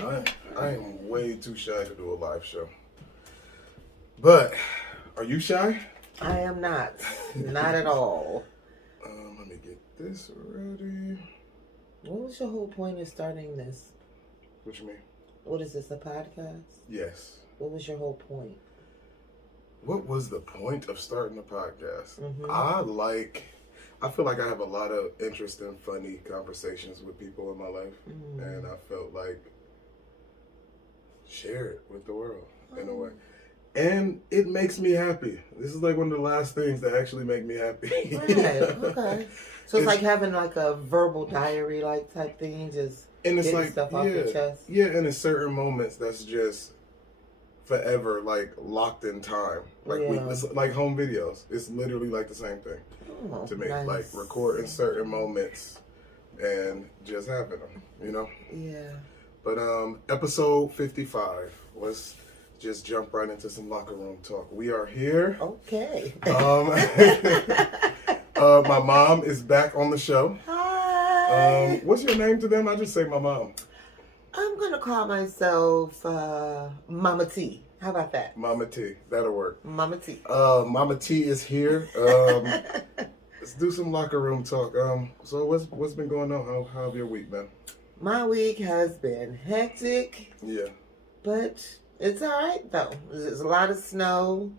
I am way too shy to do a live show. But, are you shy? I am not. Not at all. Let me get this ready. What was your whole point of starting this? What you mean? What is this, a podcast? Yes. What was your whole point? What was the point of starting a podcast? Mm-hmm. I feel like I have a lot of interesting, funny conversations with people in my life. And I felt like share it with the world in a way. And it makes me happy. This is like one of the last things that actually make me happy. Right, okay. So it's like having like a verbal diary like type thing, just and it's getting like, stuff off your chest. Yeah, and in certain moments that's just forever like locked in time. Like it's like home videos. It's literally like the same thing to me. Nice. Like recording certain moments and just having them, you know? Yeah. But episode 55. Let's just jump right into some locker room talk. We are here. Okay. My mom is back on the show. Hi. What's your name to them? I just say my mom. I'm going to call myself Mama T. How about that? Mama T. That'll work. Mama T. Mama T is here. Let's do some locker room talk. So what's been going on? How have your week been? My week has been hectic. Yeah. But it's all right, though. There's a lot of snow.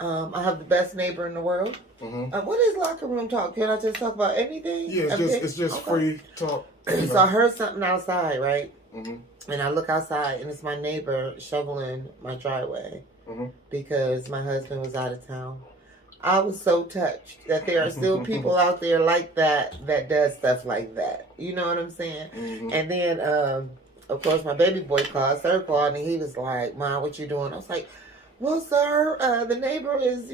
I have the best neighbor in the world. Mm-hmm. What is locker room talk? Can I just talk about anything? Yeah, it's just free talk. So I heard something outside, right? Mm-hmm. And I look outside, and it's my neighbor shoveling my driveway because my husband was out of town. I was so touched that there are still people out there like that does stuff like that. You know what I'm saying? Mm-hmm. And then, of course, my baby boy called, third call, and he was like, "Mom, what you doing?" I was like, "Well, sir, the neighbor is,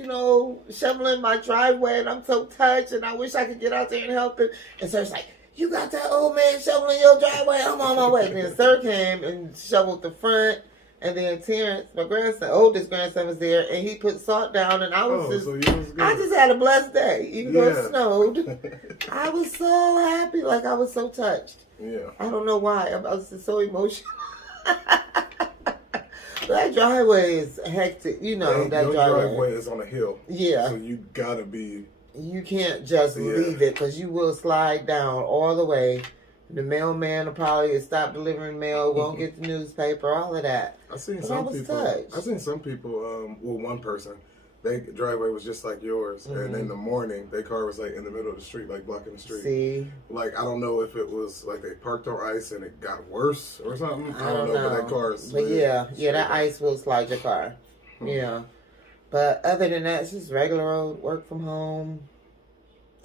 shoveling my driveway, and I'm so touched, and I wish I could get out there and help him." And sir's like, "You got that old man shoveling your driveway? I'm on my way." And then sir came and shoveled the front. And then Terrence, my oldest grandson, was there, and he put salt down, and I was I just had a blessed day, even though it snowed. I was so happy, like I was so touched. Yeah. I don't know why. I was just so emotional. That driveway is hectic, that driveway is on a hill. Yeah. So you gotta be. You can't just leave it, because you will slide down all the way. The mailman will probably stop delivering mail, won't get the newspaper, all of that. I've seen some people, one person, their driveway was just like yours. And in the morning, their car was like in the middle of the street, like blocking the street. See? Like, I don't know if it was like they parked on ice and it got worse or something. I don't know. But that car is that ice will slide your car. Yeah. But other than that, it's just regular old work from home,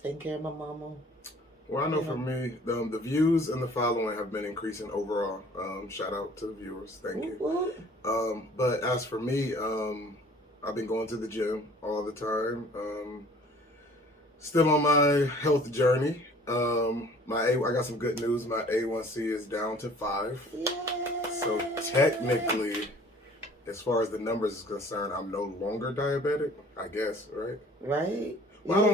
taking care of my mama. Well, I know for me, the views and the following have been increasing overall. Shout out to the viewers. Thank you. But as for me, I've been going to the gym all the time. Still on my health journey. I got some good news. My A1C is down to 5. Yay. So technically, as far as the numbers is concerned, I'm no longer diabetic, I guess, right? Right. Well, I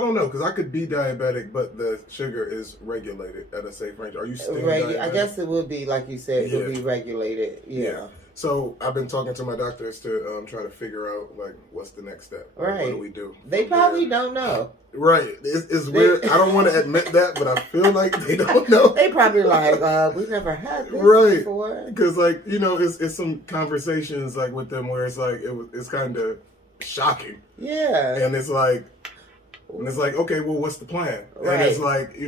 don't know, because I could be diabetic, but the sugar is regulated at a safe range. Are you still diabetic? I guess it would be, like you said, it would be regulated. Yeah. So I've been talking to my doctors to try to figure out, like, what's the next step? Right. What do we do? They probably don't know. Right. It's weird. I don't want to admit that, but I feel like they don't know. They probably like, we've never had this before. Because, like, it's some conversations, like, with them where it's like, it's kind of shocking. Yeah. And it's like, okay, well, what's the plan? Right. And it's like,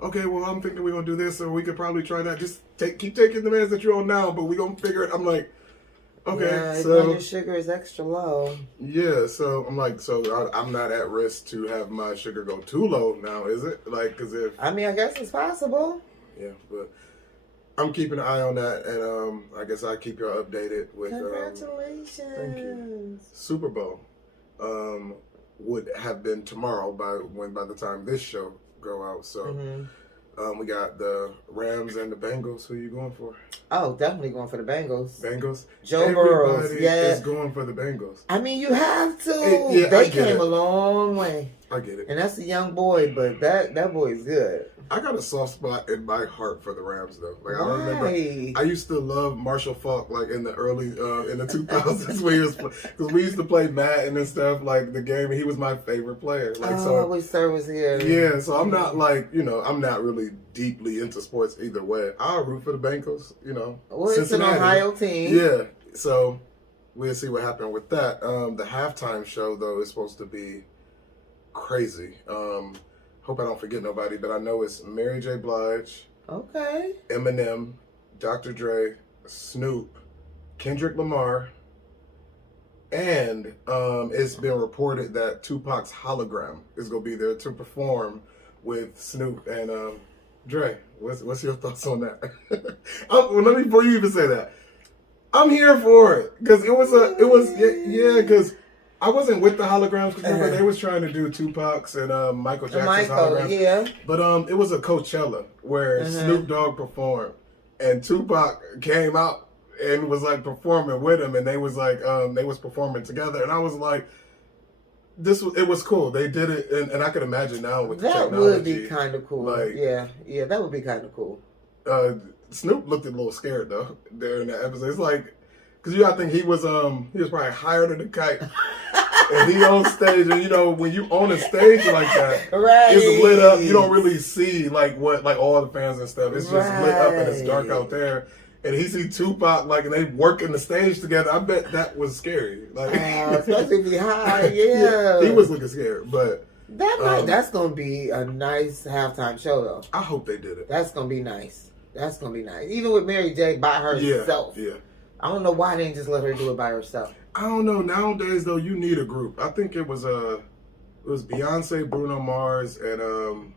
okay, well, I'm thinking we're going to do this, or we could probably try that. Just keep taking the meds that you're on now, but we're going to figure it. I'm like, okay. Yeah, so your sugar is extra low. Yeah, so I'm like, I'm not at risk to have my sugar go too low now, is it? Like, because if... I mean, I guess it's possible. Yeah, but I'm keeping an eye on that, and I guess I'll keep y'all updated with... Congratulations. Thank you. Super Bowl would have been tomorrow by the time this show go out. So we got the Rams and the Bengals. Who are you going for? Oh, definitely going for the Bengals. Bengals? Joe Burrow. Is going for the Bengals. I mean, you have to. They came a long way. I get it. And that's a young boy, but that boy is good. I got a soft spot in my heart for the Rams, though. Like, Why? I remember I used to love Marshall Faulk, like, in the early, in the 2000s, when he was, because we used to play Madden and stuff, like, the game, and he was my favorite player. Like, so I wish Sir was here. Yeah, so I'm not, like, I'm not really deeply into sports either way. I'll root for the Bengals, Well, Cincinnati. It's an Ohio team. Yeah, so we'll see what happened with that. The halftime show, though, is supposed to be crazy. Hope I don't forget nobody, but I know it's Mary J. Blige, Okay. Eminem, Dr. Dre, Snoop, Kendrick Lamar, and it's been reported that Tupac's hologram is going to be there to perform with Snoop and Dre. What's your thoughts on that? Let me, before you even say that, I'm here for it because because I wasn't with the holograms because remember they was trying to do Tupac's and Michael Jackson's holograms. Yeah. But it was a Coachella where Snoop Dogg performed and Tupac came out and was like performing with him and they was like they was performing together and I was like it was cool. They did it and I could imagine now with the technology. That would be kind of cool. Like, yeah, that would be kind of cool. Snoop looked a little scared though during that episode. It's like because you gotta think he was probably higher than a kite. And he on stage, and when you on a stage like that, right. It's lit up. You don't really see like all the fans and stuff. It's just lit up and it's dark out there. And he see Tupac and they working the stage together. I bet that was scary. Like, especially if he high, yeah. He was looking scared, but that's gonna be a nice halftime show though. I hope they did it. That's gonna be nice. Even with Mary J. by herself. Yeah. I don't know why they didn't just let her do it by herself. I don't know. Nowadays, though, you need a group. I think it was Beyonce, Bruno Mars, and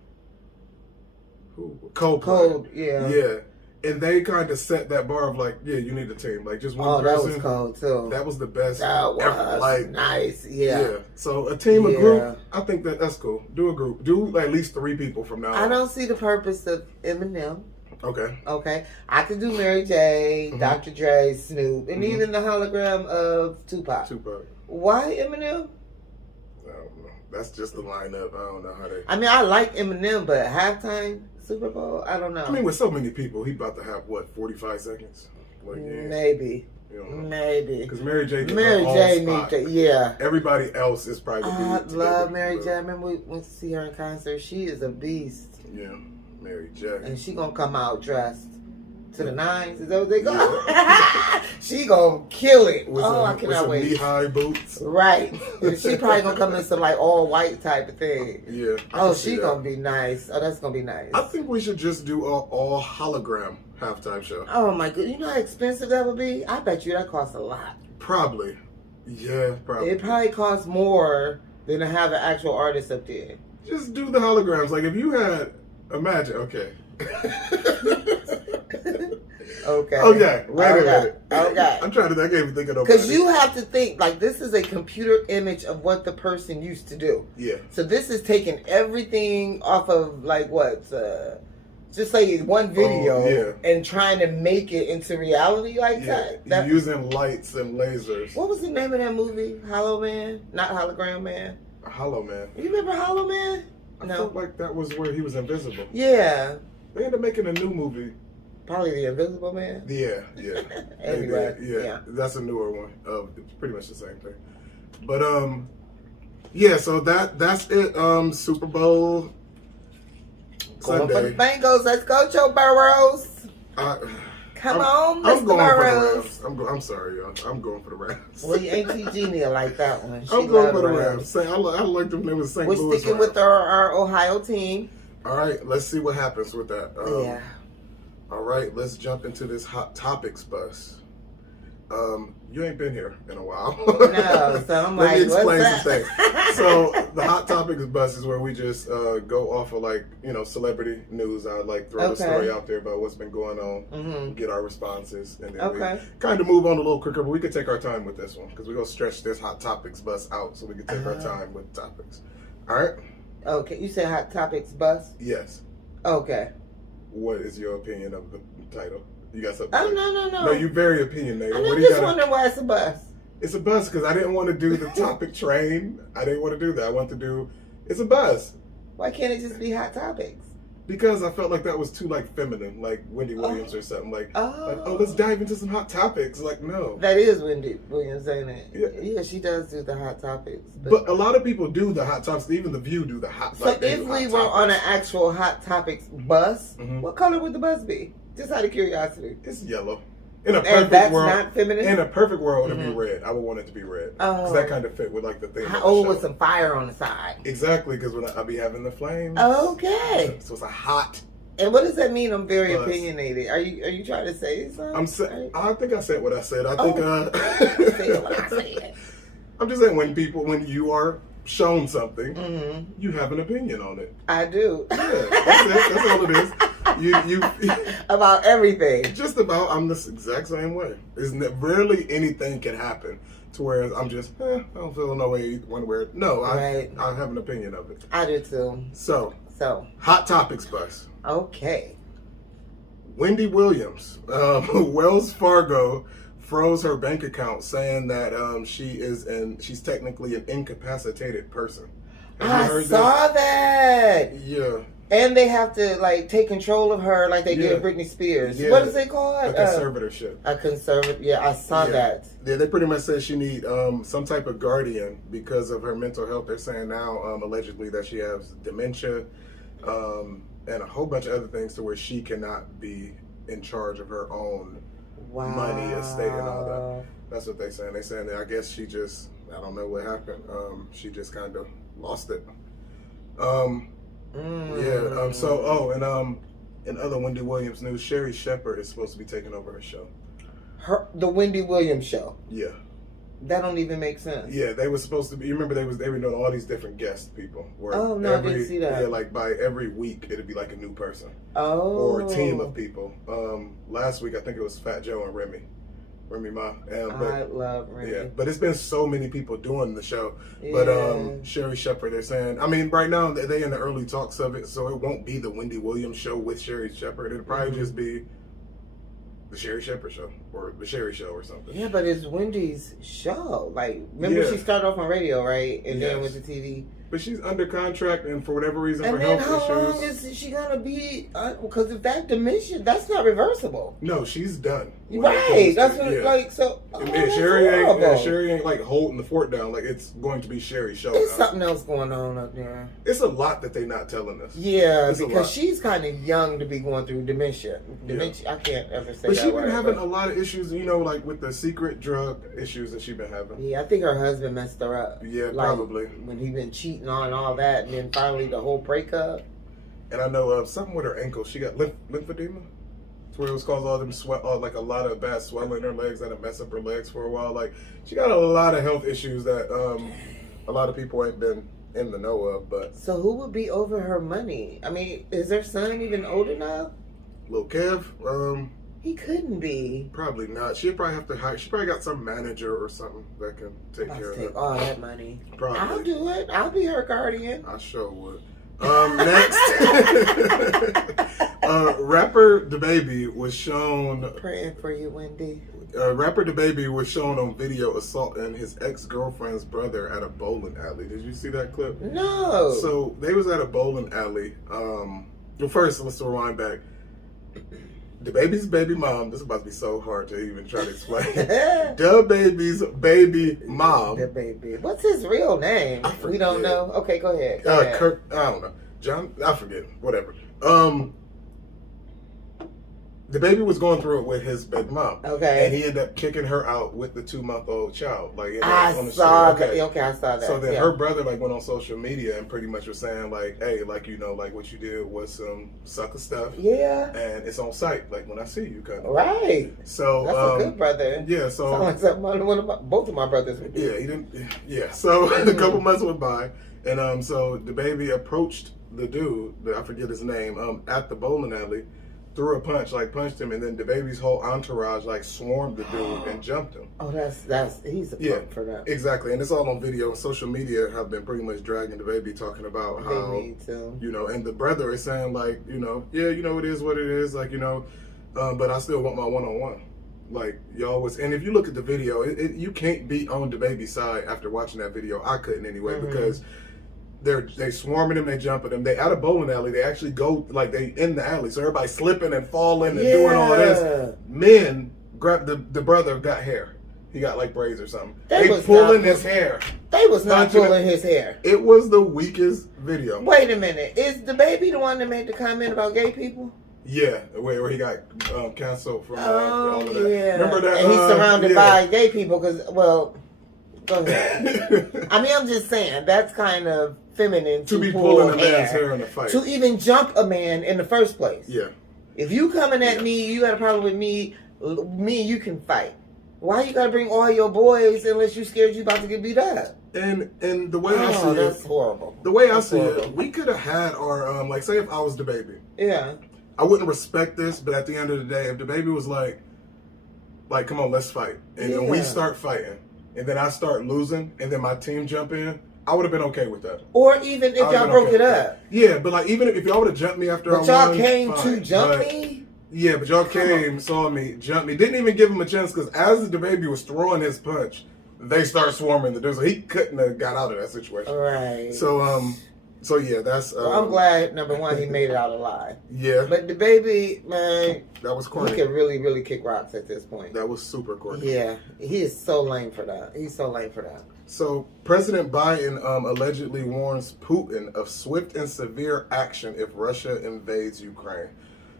Coldplay. Yeah. And they kind of set that bar of like, you need a team. Like just one person. That was cold too. That was the best. That was ever. Like, nice. Yeah. So a team, a group. I think that's cool. Do a group. Do at least 3 people from now on. I don't see the purpose of Eminem. Okay. I could do Mary J, Dr. Dre, Snoop, and even the hologram of Tupac. Why Eminem? I don't know. That's just the lineup. I don't know how they. I mean, I like Eminem, but halftime Super Bowl, I don't know. I mean, with so many people, he about to have 45 seconds? Like, maybe. Maybe. Because Mary J. needs to, Everybody else is probably. I love Mary J. I remember we went to see her in concert. She is a beast. Yeah. Mary J. And she gonna come out dressed to the nines. Is that what they go? Yeah. She gonna kill it. I cannot wait. With knee-high boots. Right. And she probably gonna come in some like all white type of thing. Yeah. She gonna be nice. That's gonna be nice. I think we should just do all hologram halftime show. Oh my god! You know how expensive that would be? I bet you that costs a lot. Probably. Yeah, probably. It probably costs more than to have an actual artist up there. Just do the holograms. Like if you had. Imagine, okay. Okay. Wait a minute. Okay. I'm trying to. I can't even think of nobody. Because you have to think like this is a computer image of what the person used to do. Yeah. So this is taking everything off of like what, just like one video, and trying to make it into reality like that. You're using lights and lasers. What was the name of that movie? Hollow Man, not Hologram Man. Hollow Man. You remember Hollow Man? I felt like that was where he was invisible. Yeah. They ended up making a new movie. Probably The Invisible Man? Yeah. Anyway, yeah. That's a newer one. It's pretty much the same thing. But, so that's it. Super Bowl Sunday. Going for the Bengals. Let's go, Joe Burrows. Come on, Mr. Burrows. I'm sorry, y'all. I'm going for the Rams. Well, you ain't too genial like that one. I'm going for the Rams. I like them. They was St. Louis. We're sticking with our Ohio team. All right, let's see what happens with that. Yeah. All right, let's jump into this hot topics bus. You ain't been here in a while. No, so I'm Let me explain what's some things. So the hot topics bus is where we just go off of celebrity news. I throw the story out there about what's been going on, get our responses, and then we kind of move on a little quicker. But we could take our time with this one because we're gonna stretch this hot topics bus out so we can take our time with topics. All right. Okay, you said hot topics bus. Yes. Okay. What is your opinion of the title? You got something? Oh, no. No, you're very opinionated. I'm just wondering why it's a bus. It's a bus because I didn't want to do the topic train. I didn't want to do that. I want to do, it's a bus. Why can't it just be hot topics? Because I felt like that was too like feminine, like Wendy Williams or something. Like, let's dive into some hot topics. Like, no. That is Wendy Williams, ain't it? Yeah, she does do the hot topics. But a lot of people do the hot topics. Even The View do the hot. So if we were on an actual hot topics bus, what color would the bus be? Just out of curiosity. It's yellow. In a perfect world, not feminine? In a perfect world, it'd be red. I would want it to be red because that kind of fit with like the thing. With some fire on the side. Exactly, because when I'll be having the flames. Okay. So it's a hot. And what does that mean? I'm very opinionated. Are you trying to say something? I think I said what I said. I think said what I said. I'm just saying when you are shown something, you have an opinion on it. I do. Yeah, that's all it is. You about everything. Just about. I'm the exact same way. Rarely anything can happen to where I'm just I don't feel no way one way. No, I have an opinion of it. I do too. So hot topics bus. Okay. Wendy Williams, Wells Fargo froze her bank account, saying that she's technically an incapacitated person. I saw that. Yeah. And they have to like take control of her, like they did Britney Spears. Yeah. What is it called? A conservatorship. A conservative. Yeah, I saw that. Yeah, they pretty much said she need some type of guardian because of her mental health. They're saying now, allegedly, that she has dementia, and a whole bunch of other things to where she cannot be in charge of her own money, estate, and all that. That's what they're saying. They're saying that I guess she just, I don't know what happened. She just kind of lost it. Yeah. In other Wendy Williams news, Sherry Shepherd is supposed to be taking over her show. The Wendy Williams show. Yeah. That don't even make sense. Yeah, they were supposed to be. You remember they were doing all these different guest people. I didn't see that. Yeah, like by every week it'd be like a new person. Or a team of people. Last week I think it was Fat Joe and Remy Ma. I love Remy. Yeah, but it's been so many people doing the show. Yeah. But Sherry Shepherd, they're saying. I mean, right now they in the early talks of it, so it won't be the Wendy Williams show with Sherry Shepherd. It'll probably just be the Sherry Shepherd show or the Sherry show or something. Yeah, but it's Wendy's show. Like, remember she started off on radio, right? And then went to TV. But she's under contract, and for whatever reason, for health issues. And how long is she gonna be? Because if that dementia, that's not reversible. No, she's done. Right. That's what. Like so. Sherry ain't like holding the fort down. Like it's going to be Sherry's show. There's something else going on up there. It's a lot that they're not telling us. Yeah, because she's kind of young to be going through dementia. Dementia. I can't ever say that. But she's been having a lot of issues. You know, like with the secret drug issues that she's been having. Yeah, I think her husband messed her up. Yeah, probably. When he been cheating on all that, and then finally the whole breakup. And I know something with her ankle. She got lymphedema. It's where it was caused all them like a lot of bad swelling in her legs that have messed up her legs for a while. Like she got a lot of health issues that a lot of people ain't been in the know of. But so who would be over her money? I mean, is her son even old enough? Lil Kev. He couldn't be. Probably not. She'd probably have to hire. She probably got some manager or something that can take care of it. All that money. Probably. I'll do it. I'll be her guardian. I sure would. Next, rapper DaBaby was shown. Praying for you, Wendy. Rapper DaBaby was shown on video assaulting his ex-girlfriend's brother at a bowling alley. Did you see that clip? No. So they was at a bowling alley. Well, first let's rewind back. DaBaby's baby mom. This is about to be so hard to even try to explain. DaBaby's baby mom. DaBaby. What's his real name? We don't know. Okay, go ahead. Kirk. I don't know. John. I forget. Whatever. DaBaby was going through it with his baby mom. Okay. And he ended up kicking her out with the 2-month-old child. Like I saw that. Okay, I saw that. So then her brother like went on social media and pretty much was saying like, hey, like like what you did was some sucker stuff. Yeah. And it's on site. Like when I see you, kind of. Right. So that's a good brother. Yeah. So sounds like both of my brothers would do. Yeah. He didn't. Yeah. So a couple months went by, and so DaBaby approached the dude. I forget his name. At the bowling alley. Threw a punch, like punched him, and then DaBaby's whole entourage like swarmed the dude and jumped him. Oh, that's he's a punk for that. Exactly, and it's all on video. Social media have been pretty much dragging DaBaby, talking about how and the brother is saying like, it is what it is, like but I still want my one-on-one. Like y'all was, and if you look at the video, you can't be on DaBaby's side after watching that video. I couldn't anyway because they swarming him, they jumping him. They at a bowling alley. They actually go like they in the alley, so everybody's slipping and falling and doing all this. Men grab the brother got hair. He got like braids or something. They pulling his hair. They was not pulling his hair. It was the weakest video. Wait a minute. Is the baby the one that made the comment about gay people? Yeah, where he got canceled from all of that. Yeah. Remember that? And he's surrounded by gay people because, well, go ahead. I mean, I'm just saying, that's kind of feminine to be pulling a man's hair in a fight. To even jump a man in the first place. Yeah. If you coming at me, you got a problem with me and you can fight. Why you gotta bring all your boys unless you scared you about to get beat up? And the way I see that's horrible. The way I see it, we could have had our like, say if I was the baby. Yeah. I wouldn't respect this, but at the end of the day, if the baby was like, come on, let's fight, and then we start fighting, and then I start losing, and then my team jump in, I would have been okay with that. Or even if y'all broke it up. Yeah, but like even if y'all would have jumped me after I won, y'all came to jump me. Yeah, but y'all came, saw me, jumped me. Didn't even give him a chance because as the baby was throwing his punch, they start swarming the dude. So he couldn't have got out of that situation. Right. So yeah, that's. Well, I'm glad number one he made it out alive. Yeah. But the baby, man, that was corny. He can really, really kick rocks at this point. That was super corny. Yeah, he is so lame for that. He's so lame for that. So President Biden allegedly warns Putin of swift and severe action if Russia invades Ukraine.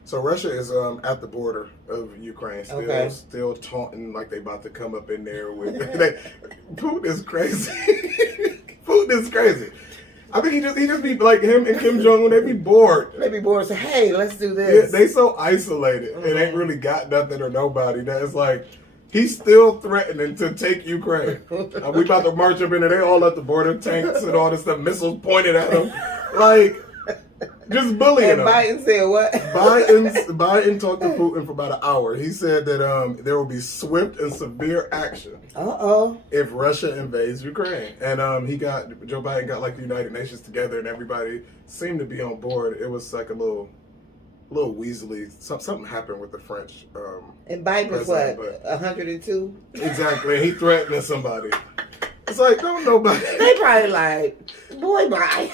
So Russia is at the border of Ukraine, still taunting like they about to come up in there with. Putin is crazy. Putin is crazy. I think he just be like him and Kim Jong Un. They be bored. They be bored. Say, hey, let's do this. Yeah, they so isolated. It ain't really got nothing or nobody. That it's like he's still threatening to take Ukraine. We about to march up in there. They all at the border, tanks and all this stuff, missiles pointed at them, like. Just bullying him. And Biden said what? Biden talked to Putin for about an hour. He said that there will be swift and severe action. If Russia invades Ukraine. And Joe Biden got like the United Nations together, and everybody seemed to be on board. It was like a little Weasley. Something happened with the French. And Biden was what? 102. Exactly. He threatened somebody. It's like don't nobody. They probably like, boy, bye.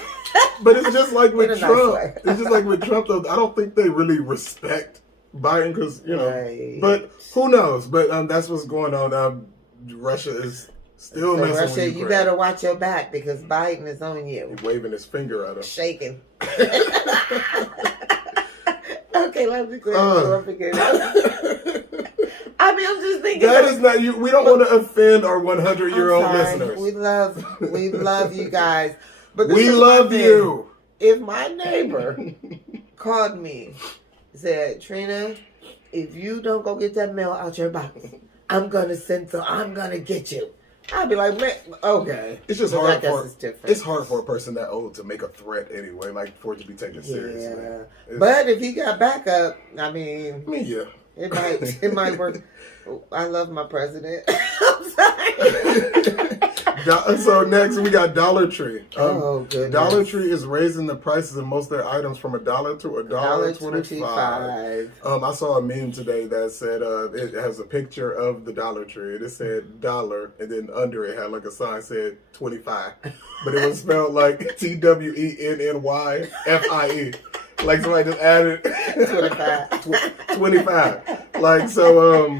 But it's just like with Trump. It's just like with Trump, though. I don't think they really respect Biden because, right. But who knows? But that's what's going on. Russia is still messing with Ukraine. You better watch your back because Biden is on you. He's waving his finger at him. Shaking. Okay, let me clear. I mean, I'm just thinking. That is not you. We don't want to offend our 100-year-old listeners. We love you guys. But we love you. If my neighbor called me, said, Trina, if you don't go get that mail out your box, I'm gonna get you. I'd be like, man, okay. It's just hard it's hard for a person that old to make a threat anyway, like for it to be taken seriously. But if he got backup, I mean, yeah. It might work. I love my president. I'm sorry. So next we got Dollar Tree. Goodness. Dollar Tree is raising the prices of most of their items from $1 to $1.25. I saw a meme today that said it has a picture of the Dollar Tree and it said dollar and then under it had like a sign said 25, but it was spelled like TWENNYFIE. Like somebody just added 25. Like so.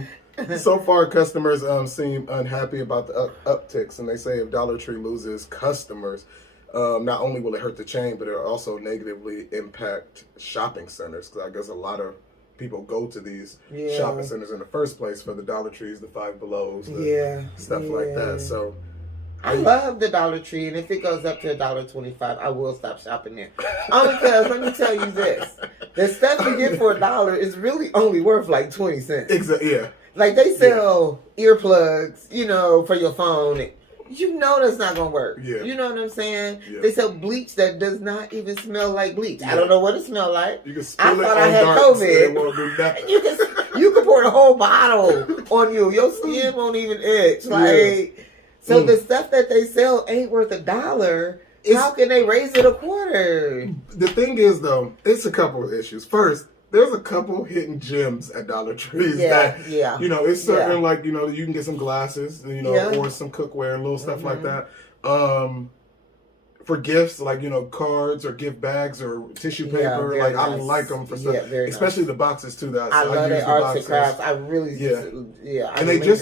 So far, customers seem unhappy about the upticks, and they say if Dollar Tree loses customers, not only will it hurt the chain, but it'll also negatively impact shopping centers. Because I guess a lot of people go to these shopping centers in the first place for the Dollar Trees, the Five Belows, stuff like that. So I love the Dollar Tree, and if it goes up to $1.25, I will stop shopping there. Only because, let me tell you this, the stuff you get for $1 is really only worth like 20 cents. Exactly. Yeah. Like they sell earplugs, for your phone. You know that's not gonna work. Yeah. You know what I'm saying? Yeah. They sell bleach that does not even smell like bleach. I don't know what it smells like. You can spill I had COVID. It won't do nothing. You can pour the whole bottle on you. Your skin won't even itch. So the stuff that they sell ain't worth $1. How can they raise it $0.25? The thing is, though, it's a couple of issues. First, there's a couple hidden gems at Dollar Trees it's certain like, you can get some glasses, or some cookware, little stuff like that. for gifts, like, cards or gift bags or tissue paper. Yeah, like, nice. I like them for stuff. Yeah, very especially nice. the boxes, too. I love the arts and crafts. I really, And they just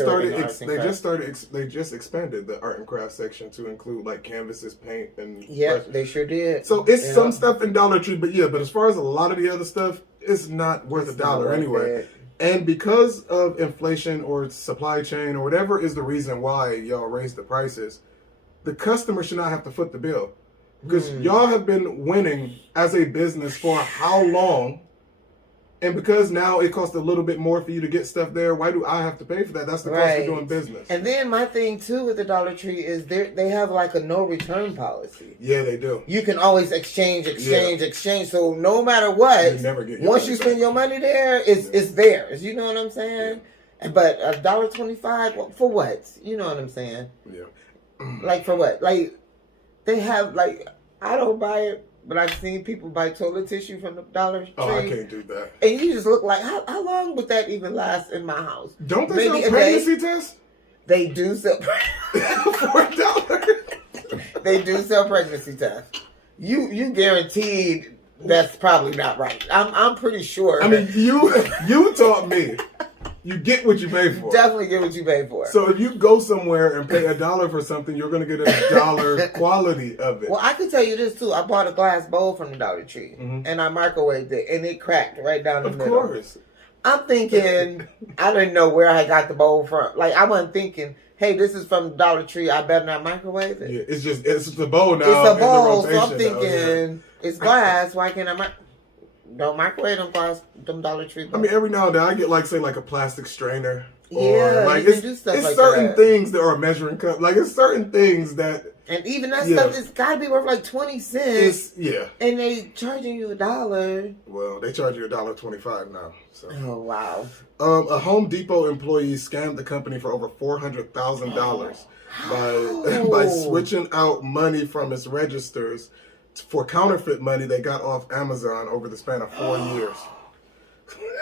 expanded the art and craft section to include, like, canvases, paint, and... Yeah, they sure did. So it's some stuff in Dollar Tree, but as far as a lot of the other stuff, it's not worth $1 anyway. And because of inflation or supply chain or whatever is the reason why y'all raised the prices, the customer should not have to foot the bill. Because y'all have been winning as a business for how long? And because now it costs a little bit more for you to get stuff there, why do I have to pay for that? That's the cost of doing business. And then my thing, too, with the Dollar Tree is they have like a no-return policy. Yeah, they do. You can always exchange. So no matter what, you never get once you spend your money there, it's theirs. You know what I'm saying? Yeah. But $1.25, for what? You know what I'm saying? Yeah. Like, for what? Like, they have, like, I don't buy it. But I've seen people buy toilet tissue from the Dollar Tree. Oh, I can't do that. And you just look like, how long would that even last in my house? Don't they sell pregnancy tests? They do sell for $1. They do sell pregnancy tests. You guaranteed that's probably not right. I'm pretty sure. I mean, you taught me. You get what you pay for. Definitely get what you pay for. So if you go somewhere and pay $1 for something, you're going to get $1 quality of it. Well, I can tell you this too. I bought a glass bowl from the Dollar Tree and I microwaved it and it cracked right down the middle. Of course. I'm thinking, I didn't know where I got the bowl from. Like, I wasn't thinking, hey, this is from Dollar Tree. I better not microwave it. Yeah, it's the bowl now. It's a bowl, so I'm thinking, it's glass. Why can't I don't microwave them Dollar Tree bowls. I mean, every now and then I get, like, say, like a plastic strainer. Yeah, or, like, you can do stuff it's like certain that. things that are measuring cup. Like, it's certain things that... And even that stuff, it's got to be worth like 20 cents. Yeah. And they charging you $1. Well, they charge you $1.25 now. So. Oh, wow. A Home Depot employee scammed the company for over $400,000 by switching out money from its registers for counterfeit money they got off Amazon over the span of 4 years.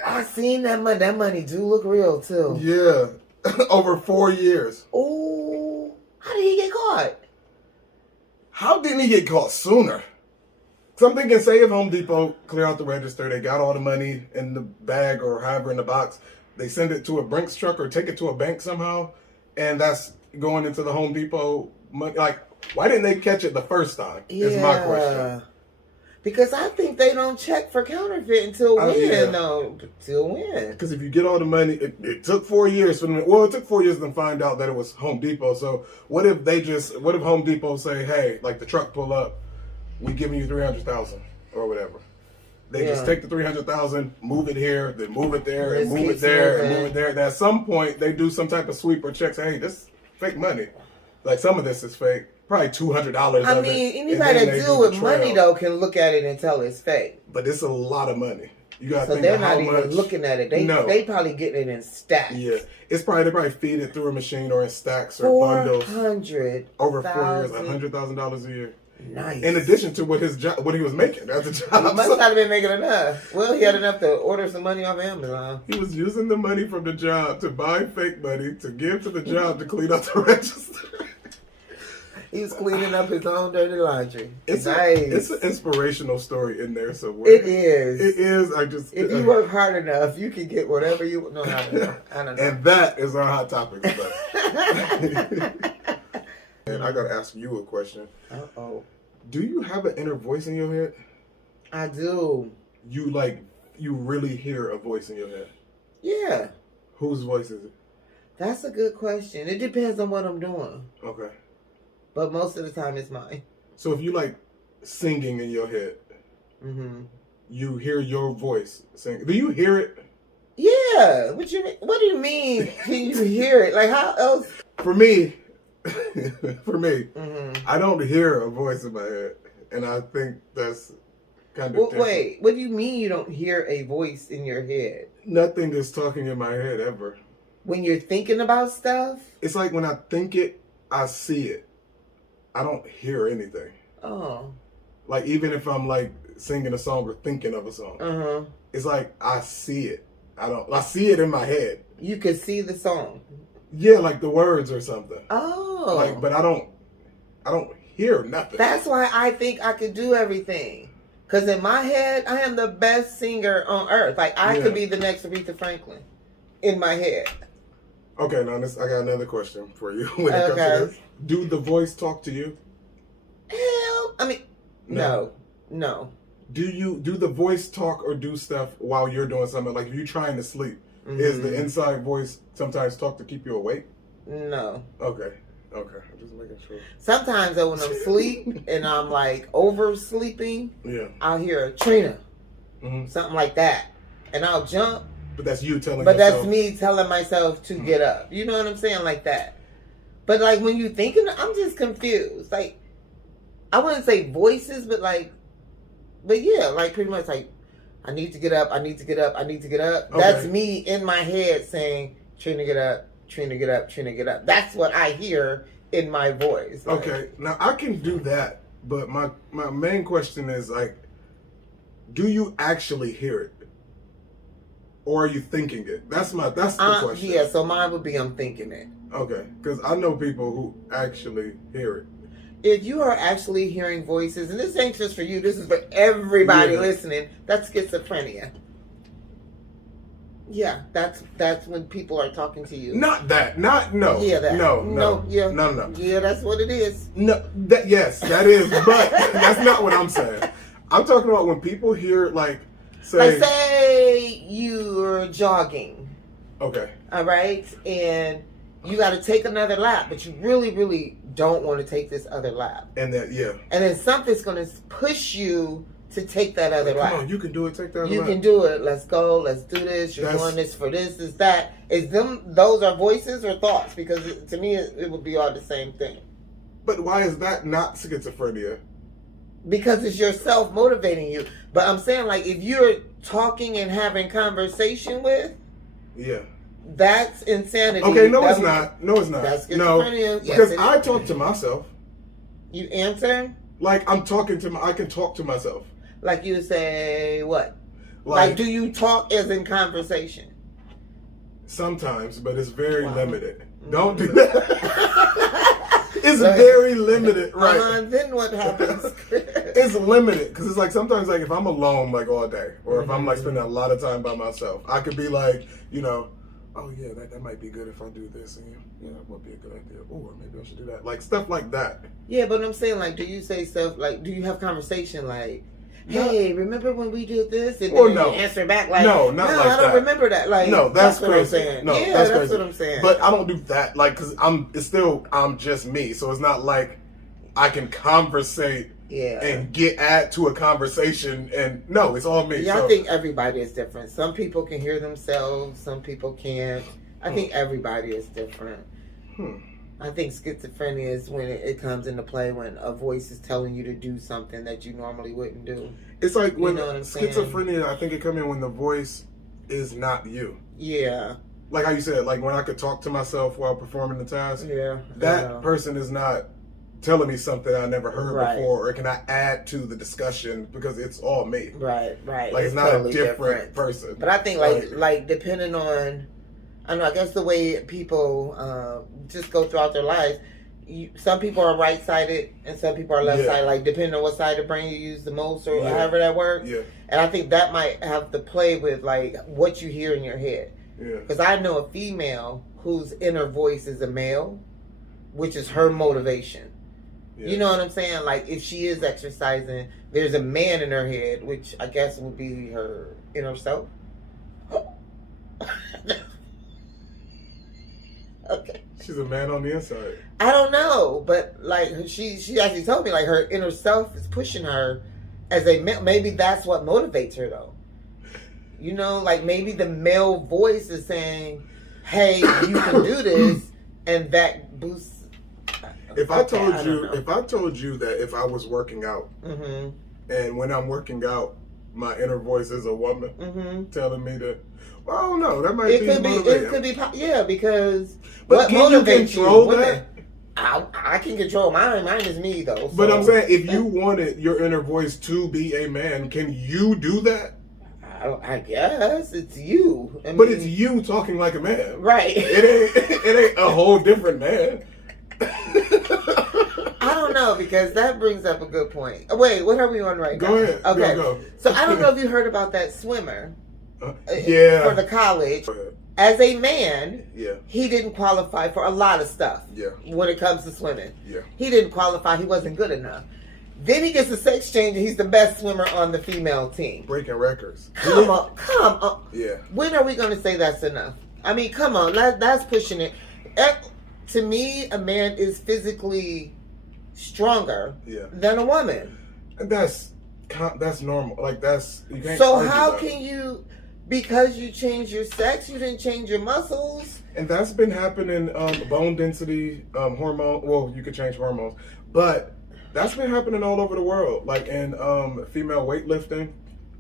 I seen that money. That money do look real, too. Yeah. Over 4 years. Oh, how did he get caught? How didn't he get caught sooner? Something can say if Home Depot clear out the register, they got all the money in the bag or however in the box, they send it to a Brinks truck or take it to a bank somehow, and that's going into the Home Depot money. Like, why didn't they catch it the first time? Is my question. Because I think they don't check for counterfeit until when, though. Till when? Because if you get all the money, it took 4 years for them. Well, it took 4 years to find out that it was Home Depot. So what if Home Depot say, hey, like the truck pull up, we giving you $300,000 or whatever. They just take the $300,000, move it here, then move it there, and move it there, and move it there. And at some point, they do some type of sweep or check. Say, hey, this is fake money. Like some of this is fake. Probably $200. I mean, anybody that deal with money though can look at it and tell it's fake. But it's a lot of money. You got to think they're not even looking at it. They probably get it in stacks. Yeah, they probably feed it through a machine or in stacks or bundles. Over 4 years, $100,000 a year. Nice. In addition to what he was making at the job. He must not have been making enough. Well, he had enough to order some money off Amazon. He was using the money from the job to buy fake money to give to the job to clean up the register. He was cleaning up his own dirty laundry. It's nice. It's an inspirational story in there somewhere. It is. It is. If you work hard enough, you can get whatever you want. No, I don't know. And that is our hot topic. And I gotta ask you a question. Uh-oh. Do you have an inner voice in your head? I do. You really hear a voice in your head? Yeah. Whose voice is it? That's a good question. It depends on what I'm doing. Okay. But most of the time it's mine. So if you like singing in your head, you hear your voice sing. Do you hear it? Yeah. What do you mean? Can you hear it? Like how else? For me, I don't hear a voice in my head, and I think that's kind of. Wait. What do you mean you don't hear a voice in your head? Nothing is talking in my head ever. When you're thinking about stuff? It's like when I think it, I see it. I don't hear anything. Oh. Like even if I'm like singing a song or thinking of a song, it's like I see it. I see it in my head. You can see the song. Yeah, like the words or something. Oh. Like, but I don't hear nothing. That's why I think I could do everything. Because in my head, I am the best singer on earth. Like, I could be the next Aretha Franklin in my head. Okay, now I got another question for you when it comes to this. Do the voice talk to you? Hell, I mean, no. Do the voice talk or do stuff while you're doing something? Like if you're trying to sleep, is the inside voice sometimes talk to keep you awake? No. Okay, I'm just making sure. Sometimes though, when I'm asleep and I'm like oversleeping, I'll hear Trina, something like that, and I'll jump. But that's you telling. But that's me telling myself to get up. You know what I'm saying, like that. But like when you thinking, I'm just confused. Like I wouldn't say voices, but yeah, like pretty much like I need to get up. I need to get up. I need to get up. Okay. That's me in my head saying, Trina, get up. Trina, get up. Trina, get up. That's what I hear in my voice. Like, okay, now I can do that, but my main question is like, do you actually hear it? Or are you thinking it? That's the question. Yeah, so mine would be I'm thinking it. Okay, because I know people who actually hear it. If you are actually hearing voices, and this ain't just for you, this is for everybody listening, that's schizophrenia. Yeah, that's when people are talking to you. No. Yeah, that. No. Yeah, that's what it is. No, yes, that is, but that's not what I'm saying. I'm talking about when people hear like say you're jogging. Okay. All right, and you got to take another lap, but you really, really don't want to take this other lap. And then something's going to push you to take that other lap. Come on, you can do it. Take that other lap. You can do it. Let's go. Let's do this. You're doing this for this, is that. Those are voices or thoughts? Because to me, it would be all the same thing. But why is that not schizophrenia? Because it's yourself motivating you. But I'm saying, like, if you're talking and having conversation with, that's insanity. Okay, no, it's not. That's schizophrenia. Because I talk to myself. You answer? Like I can talk to myself. Like you say what? Like do you talk as in conversation? Sometimes, but it's very limited. Don't do that. It's very limited, right? Then what happens? It's limited because it's like sometimes, like if I'm alone, like all day, or if I'm like spending a lot of time by myself, I could be like, oh yeah, that might be good if I do this, and that would be a good idea. Or maybe I should do that, like stuff like that. Yeah, but I'm saying, like, do you say stuff like, do you have conversation like, hey, remember when we did this? And then you answer back like, no, like I don't remember that. Like, no, that's crazy. What I'm saying. No, yeah, that's crazy. What I'm saying. But I don't do that, like, because I'm just me, so it's not like I can conversate. And add to a conversation, and no, it's all me. Yeah, I think everybody is different. Some people can hear themselves, some people can't. I think everybody is different. I think schizophrenia is when it comes into play when a voice is telling you to do something that you normally wouldn't do. It's like when schizophrenia, I think it comes in when the voice is not you. Yeah. Like how you said, like when I could talk to myself while performing the task. Yeah. That person is not telling me something I never heard before, or can I add to the discussion because it's all me. Right. Like it's not totally a different person. But I think like depending on, I don't know, I guess the way people just go throughout their lives, some people are right-sided and some people are left-sided, like depending on what side of the brain you use the most or however that works. Yeah. And I think that might have to play with like what you hear in your head. Yeah. Because I know a female whose inner voice is a male, which is her motivation. Yeah. You know what I'm saying? Like, if she is exercising, there's a man in her head, which I guess would be her inner self. Okay. She's a man on the inside. I don't know, but like she actually told me like her inner self is pushing her as a male. Maybe that's what motivates her though. Like maybe the male voice is saying, "Hey, you can do this," and that boosts. If I told you that if I was working out, and when I'm working out, my inner voice is a woman telling me that, well, I don't know, that might be motivating. It could be, because but can you control that? I can control mine. Mine is me, though. So. But I'm saying, if you wanted your inner voice to be a man, can you do that? I guess it's you. But it's you talking like a man, right? It ain't a whole different man. I I don't know, because that brings up a good point. Wait, what are we on right now? Go ahead. Okay. Go. So I don't know if you heard about that swimmer. Yeah. For the college. As a man, yeah, he didn't qualify for a lot of stuff. Yeah. When it comes to swimming. Yeah. He didn't qualify. He wasn't good enough. Then he gets a sex change and he's the best swimmer on the female team. Breaking records. Come on. Yeah. When are we going to say that's enough? I mean, come on. That's pushing it. To me, a man is physically stronger than a woman. And that's normal. Like, you can't so argue how that. can you, because you changed your sex, you didn't change your muscles? And that's been happening, bone density, hormone. Well, you could change hormones. But that's been happening all over the world. Like in female weightlifting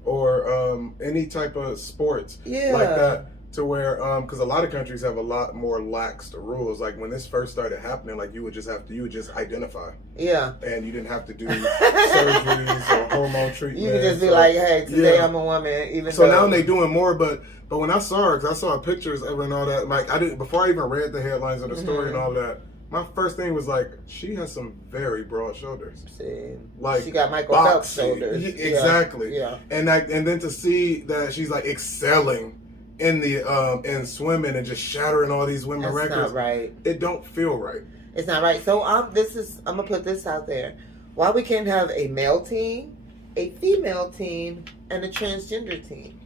or any type of sports like that. To where, because a lot of countries have a lot more lax rules. Like when this first started happening, like you would just identify. Yeah. And you didn't have to do surgeries or hormone treatments. You could just be like, hey, today I'm a woman. Even so now they're doing more, but when I saw her, because I saw pictures of her and all that, like before I even read the headlines of the story and all that, my first thing was like, she has some very broad shoulders. See, like she got Michael Phelps shoulders. Exactly. Yeah. And then to see that she's like excelling in the in swimming and just shattering all these women records. That's not right. It don't feel right. It's not right. So I'm gonna put this out there. Why we can't have a male team, a female team, and a transgender team?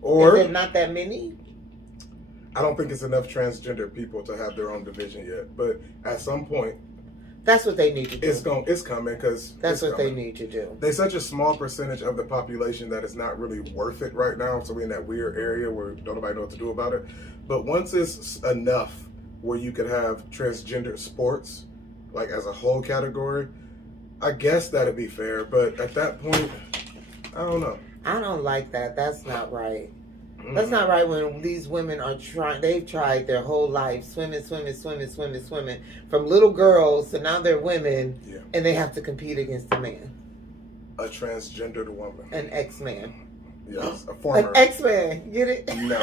Or is it not that many? I don't think it's enough transgender people to have their own division yet. But at some point, that's what they need to do. It's coming because that's what they need to do. They're such a small percentage of the population that it's not really worth it right now. So we're in that weird area where don't nobody know what to do about it. But once it's enough where you could have transgender sports, like as a whole category, I guess that'd be fair. But at that point, I don't know. I don't like that. That's not right. That's not right when these women are they've tried their whole life swimming from little girls to now they're women and they have to compete against a man. A transgendered woman. An ex-man. Yes, a former. An ex-man. Get it? No.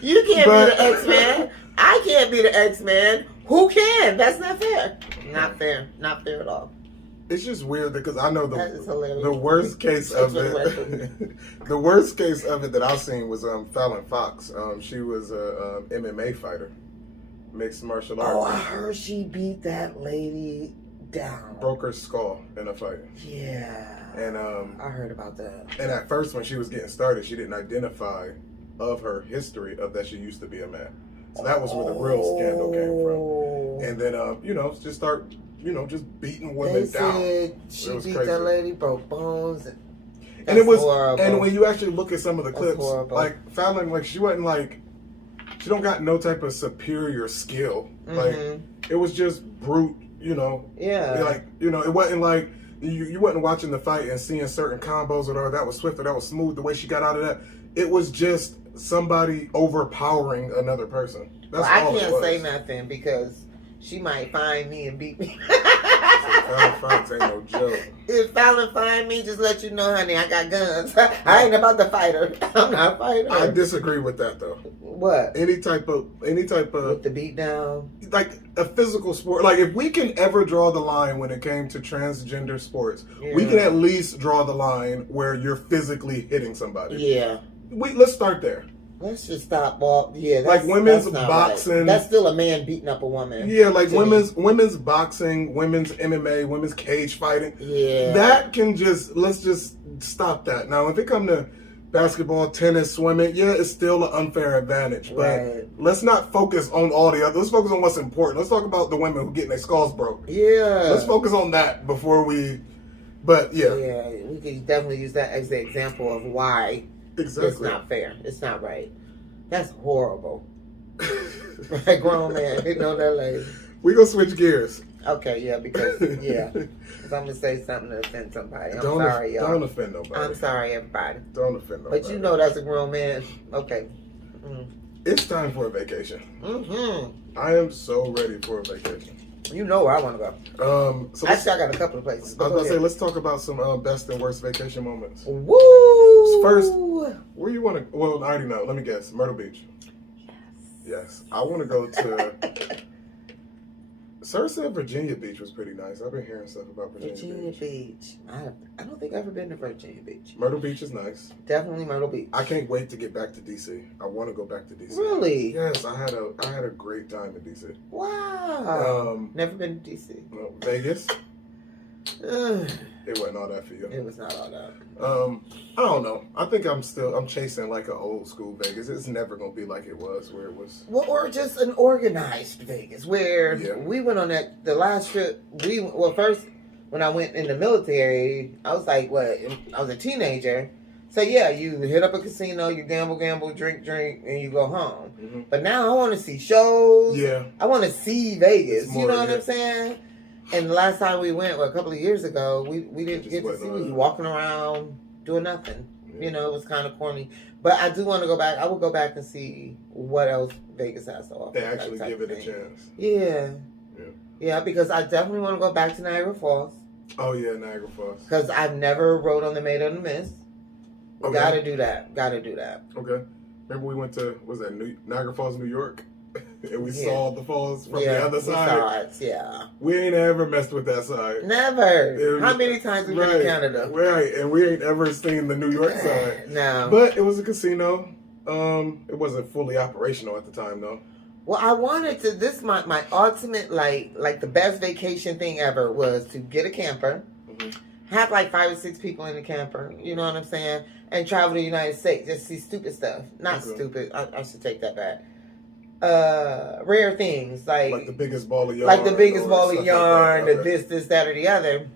You can't be the ex-man. I can't be the ex-man. Who can? That's not fair. Not fair. Not fair at all. It's just weird because I know the worst case of it. The worst case of it that I've seen was Fallon Fox. She was a MMA fighter, mixed martial arts. Oh, I heard she beat that lady down. Broke her skull in a fight. Yeah. And I heard about that. And at first, when she was getting started, she didn't identify of her history of that she used to be a man. So that was where the real scandal came from. And then just start. Just beating women down. She beat that lady, broke bones. And it was horrible. And when you actually look at some of the clips, like Fallon, like she wasn't like, she don't got no type of superior skill. Like it was just brute, Yeah. Like it wasn't like you wasn't watching the fight and seeing certain combos or that was swift or that was smooth the way she got out of that. It was just somebody overpowering another person. That's all I can't it was. say nothing because she might find me and beat me. Fallon Fox ain't no joke. If Fallon find me, just let you know, honey, I got guns. I ain't about to fight her. I'm not a fighter. I disagree with that though. What? Any type of with the beat down. Like a physical sport. Like if we can ever draw the line when it came to transgender sports, we can at least draw the line where you're physically hitting somebody. Yeah. Let's start there. Let's just stop. Well, yeah, like women's boxing. Right. That's still a man beating up a woman. Yeah, like women's boxing, women's MMA, women's cage fighting. Yeah, that can let's just stop that. Now, if it come to basketball, tennis, swimming, yeah, it's still an unfair advantage. But let's not focus on all the other. Let's focus on what's important. Let's talk about the women who getting their skulls broke. Yeah, let's focus on that before we. But yeah, we could definitely use that as the example of why. Exactly. It's not fair. It's not right. That's horrible. Like grown man hitting on that lady. We gonna switch gears. Okay, yeah, because I'm gonna say something to offend somebody. I'm sorry, y'all. Don't offend nobody. I'm sorry, everybody. Don't offend nobody. But you know that's a grown man. Okay. It's time for a vacation. I am so ready for a vacation. You know where I want to go. So actually, I got a couple of places. I was going to say, let's talk about some best and worst vacation moments. Woo! First, where you want to? Well, I already know. Let me guess. Myrtle Beach. Yes. I want to go to. Sir said Virginia Beach was pretty nice. I've been hearing stuff about Virginia Beach. I don't think I've ever been to Virginia Beach. Myrtle Beach is nice. Definitely Myrtle Beach. I can't wait to get back to DC. I want to go back to DC. Really? Yes, I had a great time in DC. Wow. Never been to DC. No, Vegas. It wasn't all that for you. It was not all that. I don't know. I think I'm chasing like an old school Vegas. It's never gonna be like it was where it was. Well, or just an organized Vegas where we went on the last trip. First when I went in the military, I was like, I was a teenager. So yeah, you hit up a casino, you gamble, drink, and you go home. Mm-hmm. But now I want to see shows. Yeah. I want to see Vegas. You know what I'm saying? And the last time we went, a couple of years ago, we didn't get to see. We was walking around doing nothing. Yeah. You know, it was kind of corny. But I do want to go back. I will go back and see what else Vegas has to offer. They actually give it a chance. Yeah. Yeah, because I definitely want to go back to Niagara Falls. Oh, yeah, Niagara Falls. Because I've never rode on the Maid of the Mist. Okay. Gotta do that. Okay. Remember we went to, Niagara Falls, New York? And we saw the falls from the other side. We saw it, We ain't ever messed with that side. Never. How many times we been to Canada? Right, and we ain't ever seen the New York side. No. But it was a casino. It wasn't fully operational at the time, though. Well, I wanted to. This my ultimate like the best vacation thing ever was to get a camper, have like 5 or 6 people in the camper. You know what I'm saying? And travel to the United States, just see stupid stuff. Not stupid. I should take that back. Rare things like the biggest ball of yarn, or this, that, or the other.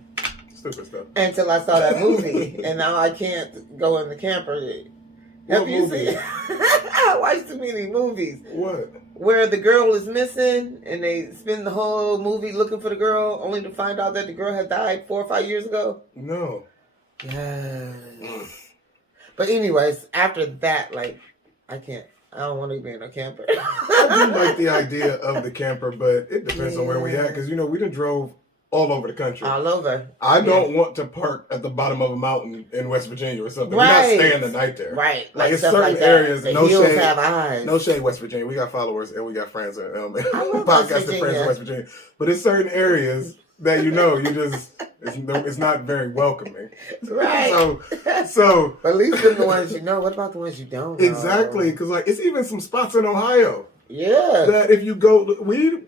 Stupid stuff. Until I saw that movie, and now I can't go in the camper. Have you seen? I watched too many movies. What? Where the girl is missing, and they spend the whole movie looking for the girl, only to find out that the girl had died 4 or 5 years ago. No. Yes. But anyways, after that, I can't. I don't want to be in a camper. I do like the idea of the camper, but it depends on where we at. Because, we done drove all over the country. All over. I don't want to park at the bottom of a mountain in West Virginia or something. Right. We're not staying the night there. Right. Like it's certain areas. The no hills shade. Have eyes. No shade, West Virginia. We got followers and we got friends. I love podcasting friends in West Virginia. But it's certain areas that it's not very welcoming. Right. So but at least they're the ones you know. What about the ones you don't know? Exactly, because it's even some spots in Ohio. Yeah. That if you go,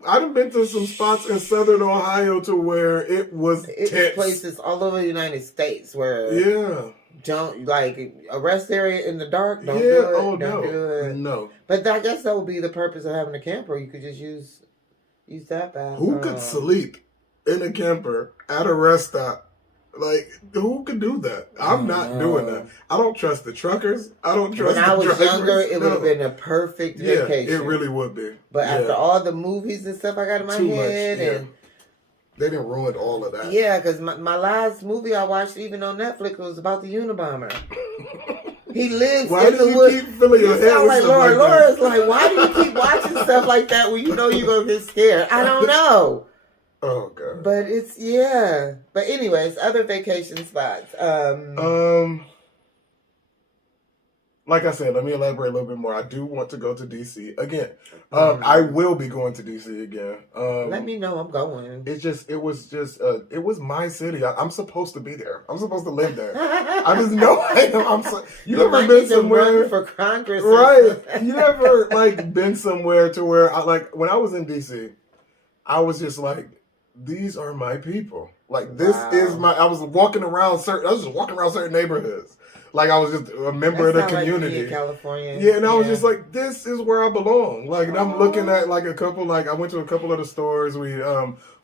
I done been to some spots in southern Ohio to where it was tense. Places all over the United States where don't a rest area in the dark. Don't do it. Oh don't do it. No. But I guess that would be the purpose of having a camper. You could just use that bathroom. Who could sleep in a camper at a rest stop? Who could do that? I'm not doing that. I don't trust the truckers. I don't trust the drivers. When I was younger, it would have been a perfect vacation. It really would be. But after all the movies and stuff I got in my head, and they didn't ruin all of that. Yeah, because my last movie I watched, even on Netflix, was about the Unabomber. He lives in the woods. Keep filling your head with stuff like Laura's like, why do you keep watching stuff like that when you know you're going to get scared? I don't know. Oh, God. But But anyways, other vacation spots. Like I said, let me elaborate a little bit more. I do want to go to DC again. I will be going to DC again. Let me know I'm going. It was my city. I'm supposed to be there. I'm supposed to live there. I just know I am. You ever been somewhere run for Congress? Right. You ever been somewhere to where when I was in DC, I was just like, these are my people. This is I was just walking around certain neighborhoods. I was just a member of the community. In California. Yeah, and I was just like, this is where I belong. And I'm looking at a couple, I went to a couple of the stores. We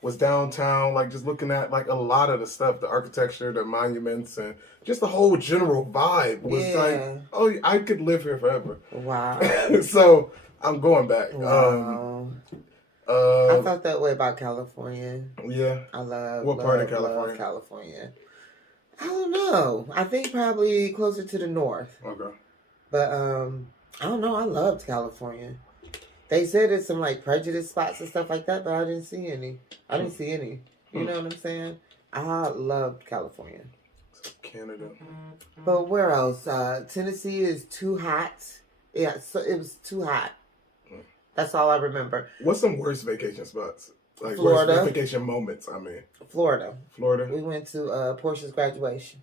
was downtown, just looking at a lot of the stuff, the architecture, the monuments, and just the whole general vibe was I could live here forever. Wow. So I'm going back. Wow. I felt that way about California. Yeah. I love What part of California? Love California. I don't know. I think probably closer to the north. Okay. But I don't know. I loved California. They said there's some prejudice spots and stuff like that, but I didn't see any. You know what I'm saying? I loved California. Canada. But where else? Tennessee is too hot. Yeah, so it was too hot. That's all I remember. What's some worst vacation spots? Like Florida. vacation moments, I mean. Florida. We went to Portia's graduation.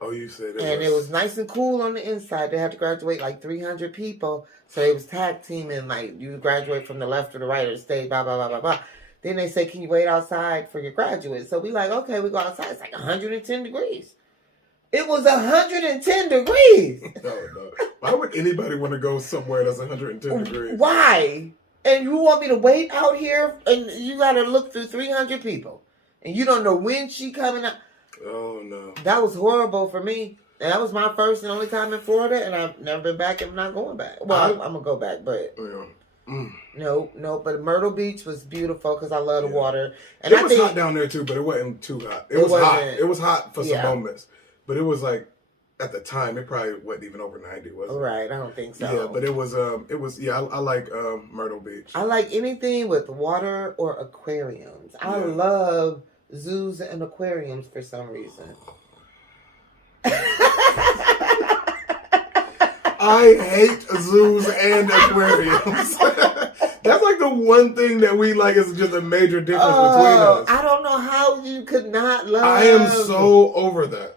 Oh, you said it was nice and cool on the inside. They had to graduate like 300 people. So it was tag teaming, like you graduate from the left or the right or the stage, blah, blah, blah, blah, blah. Then they say, can you wait outside for your graduate? So we like, okay, we go outside. It's like 110 degrees. It was 110 degrees. No. Why would anybody want to go somewhere that's 110 degrees? Why? And you want me to wait out here? And you got to look through 300 people. And you don't know when she coming out. Oh, no. That was horrible for me. And that was my first and only time in Florida. And I've never been back and I'm not going back. Well, I'm going to go back, but... Yeah. No, but Myrtle Beach was beautiful because I love the water. And it was hot down there too, but it wasn't too hot. It was hot. It was hot for some moments, but it was like at the time it probably wasn't even over 90, was it? Right, I don't think so. Yeah, but it was. I like Myrtle Beach. I like anything with water or aquariums. Yeah. I love zoos and aquariums for some reason. I hate zoos and aquariums. That's like the one thing that we like is just a major difference between us. I don't know how you could not love. I am so over that.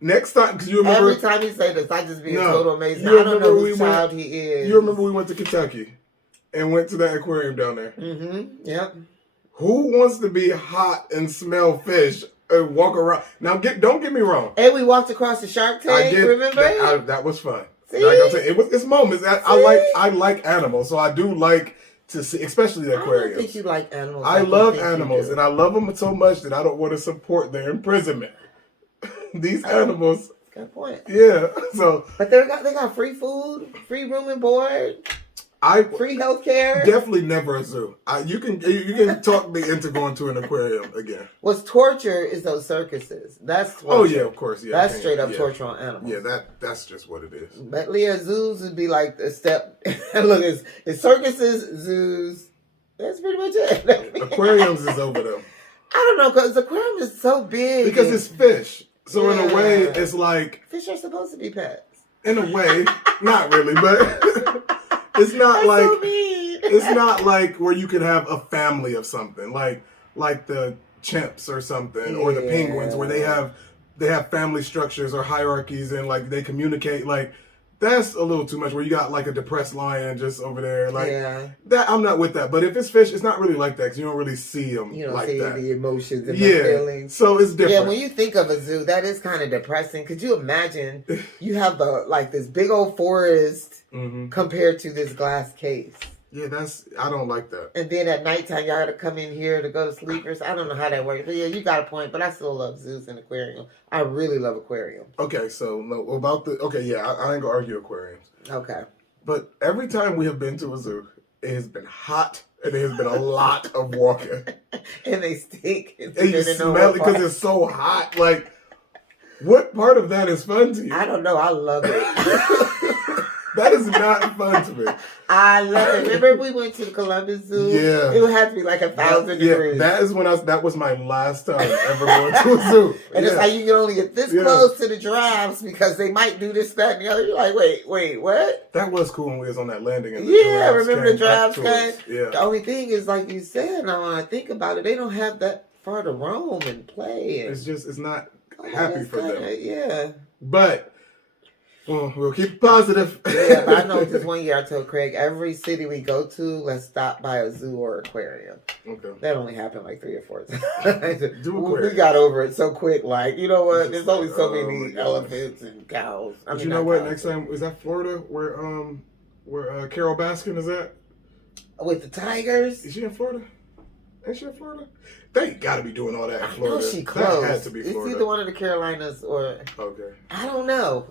Next time, because you remember... Every time you say this, I just be total amazing. I don't know whose child he is. You remember we went to Kentucky and went to that aquarium down there? Mm-hmm, yep. Who wants to be hot and smell fish and walk around? Now, don't get me wrong. And we walked across the shark tank, remember? That was fun. See? Like I'm saying, it's moments. I like animals, so I do like to see, especially the aquariums. I don't think you like animals. I love animals, and I love them so much that I don't want to support their imprisonment. These animals. Good point. Yeah. So, but they got free food, free room and board. Free healthcare. Definitely never a zoo. You can talk me into going to an aquarium again. What's torture is those circuses. That's torture. Oh yeah, of course. Yeah, that's straight up torture on animals. Yeah, that's just what it is. But Leah, zoos would be like a step. Look, it's circuses, zoos. That's pretty much it. Aquariums is over them. I don't know, because aquarium is so big. Because it's fish. So in a way, it's like fish are supposed to be pets. In a way, not really, but. It's not it's not like where you could have a family of something like the chimps or something or the penguins where they have family structures or hierarchies and like they communicate. Like that's a little too much where you got like a depressed lion just over there that. I'm not with that. But if it's fish, it's not really like that because you don't really see them. You don't see the emotions and the feelings. So it's different. Yeah, when you think of a zoo, that is kind of depressing. Could you imagine you have this big old forest compared to this glass case? Yeah, I don't like that. And then at nighttime, y'all got to come in here to go to sleep. I don't know how that works. But yeah, you got a point. But I still love zoos and aquariums. I really love aquariums. Okay, so I ain't gonna argue aquariums. Okay. But every time we have been to a zoo, it has been hot and it has been a lot of walking. And they stink. And you smell it because it's so hot. Like, what part of that is fun to you? I don't know. I love it. That is not fun to me. I love it. Remember we went to the Columbus Zoo? Yeah. It would have to be like 1,000 degrees. That was my last time ever going to a zoo. And it's like you can only get this close to the giraffes because they might do this, that, and the other. You're like, wait, what? That was cool when we was on that landing. And remember the giraffes came? Yeah. The only thing is, like you said, now when I think about it, they don't have that far to roam and play. And, it's not happy for them. Yeah. But... well, we'll keep positive. Yeah, but I know this one year I told Craig, every city we go to, let's stop by a zoo or aquarium. Okay. That only happened like 3 or 4 times. We got over it so quick. Like, you know what? There's only so many elephants and cows. But you know what? Next time, is that Florida where Carol Baskin is at? With the tigers? Is she in Florida? Ain't she in Florida? They got to be doing all that in Florida. I know she close. That had to be Florida. It's either one of the Carolinas or... Okay. I don't know.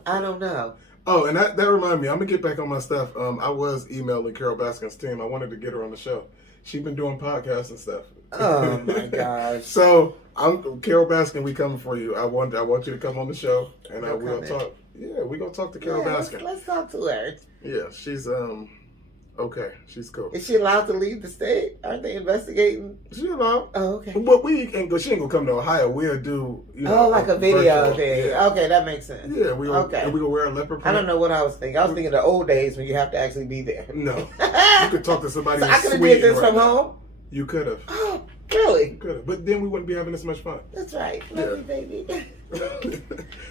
Oh, and that reminded me. I'm going to get back on my stuff. I was emailing Carol Baskin's team. I wanted to get her on the show. She's been doing podcasts and stuff. Oh, my gosh. So, Carol Baskin, we coming for you. I want you to come on the show, and we'll talk. Yeah, we're going to talk to Carol Baskin. Let's talk to her. Yeah, she's... okay, she's cool. Is she allowed to leave the state? Aren't they investigating? She's allowed. Oh, okay. But she ain't gonna come to Ohio. We'll do, like a video thing. Yeah. Okay, that makes sense. Yeah, we gonna wear a leopard print. I don't know what I was thinking. I was thinking the old days when you have to actually be there. No, you could talk to somebody. So I could have did this from home. You could have. Oh, really? You could have. But then we wouldn't be having this much fun. That's right. Love you, baby.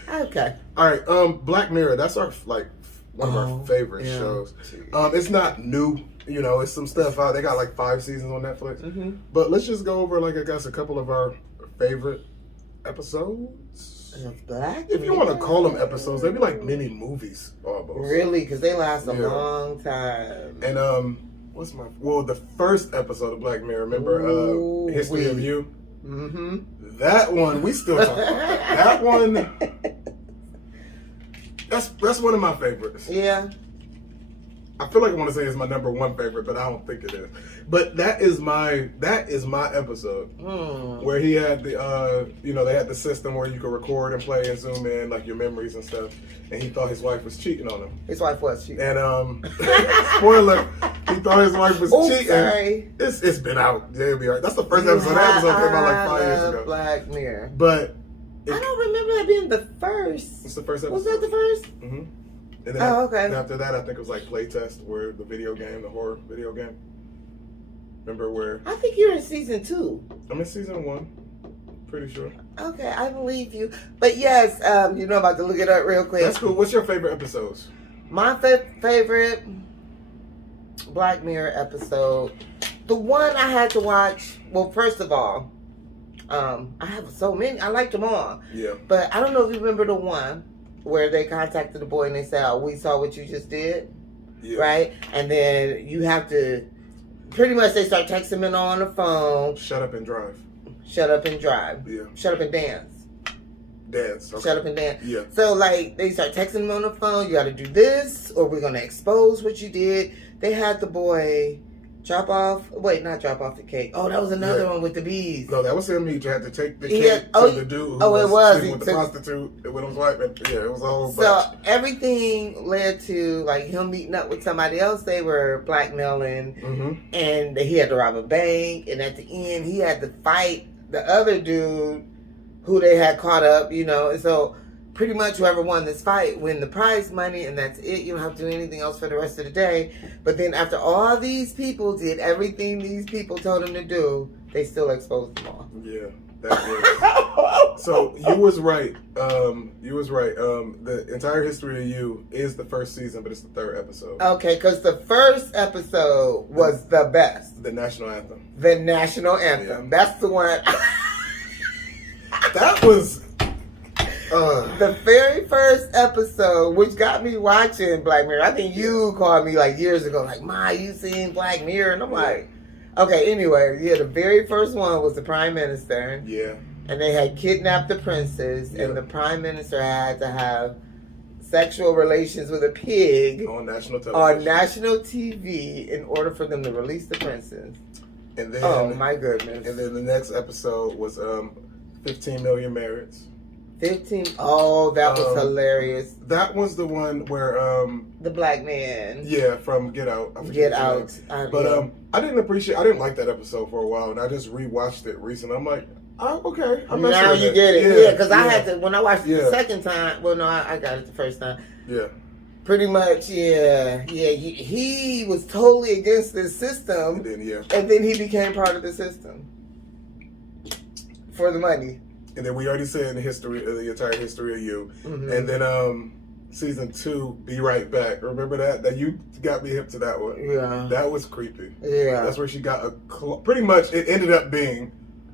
Okay. All right. Black Mirror. That's our one of our favorite shows. It's not new. You know, it's some stuff out. They got like 5 seasons on Netflix. Mm-hmm. But let's just go over, like, I guess, a couple of our favorite episodes. Black if you want to call them episodes, they'd be like mini movies almost. Really? Because they last a long time. And the first episode of Black Mirror, remember History of You? Mm-hmm. That one, we still talk about that. That one, that's one of my favorites. Yeah. I feel like I want to say it's my number 1 favorite, but I don't think it is. But that is my episode where he had the they had the system where you could record and play and zoom in like your memories and stuff, and he thought his wife was cheating on him. His wife was cheating. And spoiler, he thought his wife was cheating. Sorry. It's been out. Yeah, it'll be alright. That's the first episode. That episode came out like 5 years ago. Black Mirror. But I don't remember that being the first. It's the first episode. Was that the first? Mm-hmm. And then after that, I think it was like Playtest, where the horror video game. Remember where? I think you're in season 2. I'm in season 1. Pretty sure. Okay, I believe you. But yes, I'm about to look it up real quick. That's cool. What's your favorite episodes? My favorite Black Mirror episode. The one I had to watch. Well, first of all, I have so many. I liked them all. Yeah. But I don't know if you remember the one where they contacted the boy and they said, "Oh, we saw what you just did," right? And then you have to, pretty much they start texting him on the phone. Shut up and drive. Shut up and drive. Yeah. Shut up and dance. Dance. Okay. Shut up and dance. Yeah. So like they start texting him on the phone. You got to do this, or we're gonna expose what you did. They had the boy not drop off the cake. Oh, that was another one with the bees. No, that was him. He had to take the cake to the dude who was with the prostitute with his wife. Yeah, it was a whole bunch. So everything led to like him meeting up with somebody else they were blackmailing, and he had to rob a bank. And at the end, he had to fight the other dude who they had caught up. And so pretty much whoever won this fight win the prize money, and that's it. You don't have to do anything else for the rest of the day. But then after all these people did everything these people told them to do, they still exposed them all. Yeah, that was. So you was right. The entire History of You is the first season, but it's the 3rd episode. Okay, because the first episode was the best. The national anthem. The national anthem. Yeah. That's the one. That was. The very first episode, which got me watching Black Mirror. I think you called me like years ago, like, "Ma, you seen Black Mirror?" And I'm like, okay, anyway, the very first one was the Prime Minister. Yeah. And they had kidnapped the princess, and the Prime Minister had to have sexual relations with a pig on national television. On national TV in order for them to release the princess. And then, oh my goodness. And then the next episode was 15 Million Marrieds. 15. Oh, that was hilarious. That was the one where the black man. Yeah, from Get Out. Get Out. But I didn't like that episode for a while, and I just rewatched it recently. I'm like, oh, okay. Now you get it. Yeah, because I had to, when I watched it the second time, well, no, I got it the first time. Yeah. Pretty much, yeah. He was totally against this system. And then he became part of the system. For the money. And then we already said the entire History of You. Mm-hmm. And then season 2, Be Right Back. Remember that? That you got me hip to that one. Yeah. That was creepy. Yeah. That's where she got pretty much it ended up being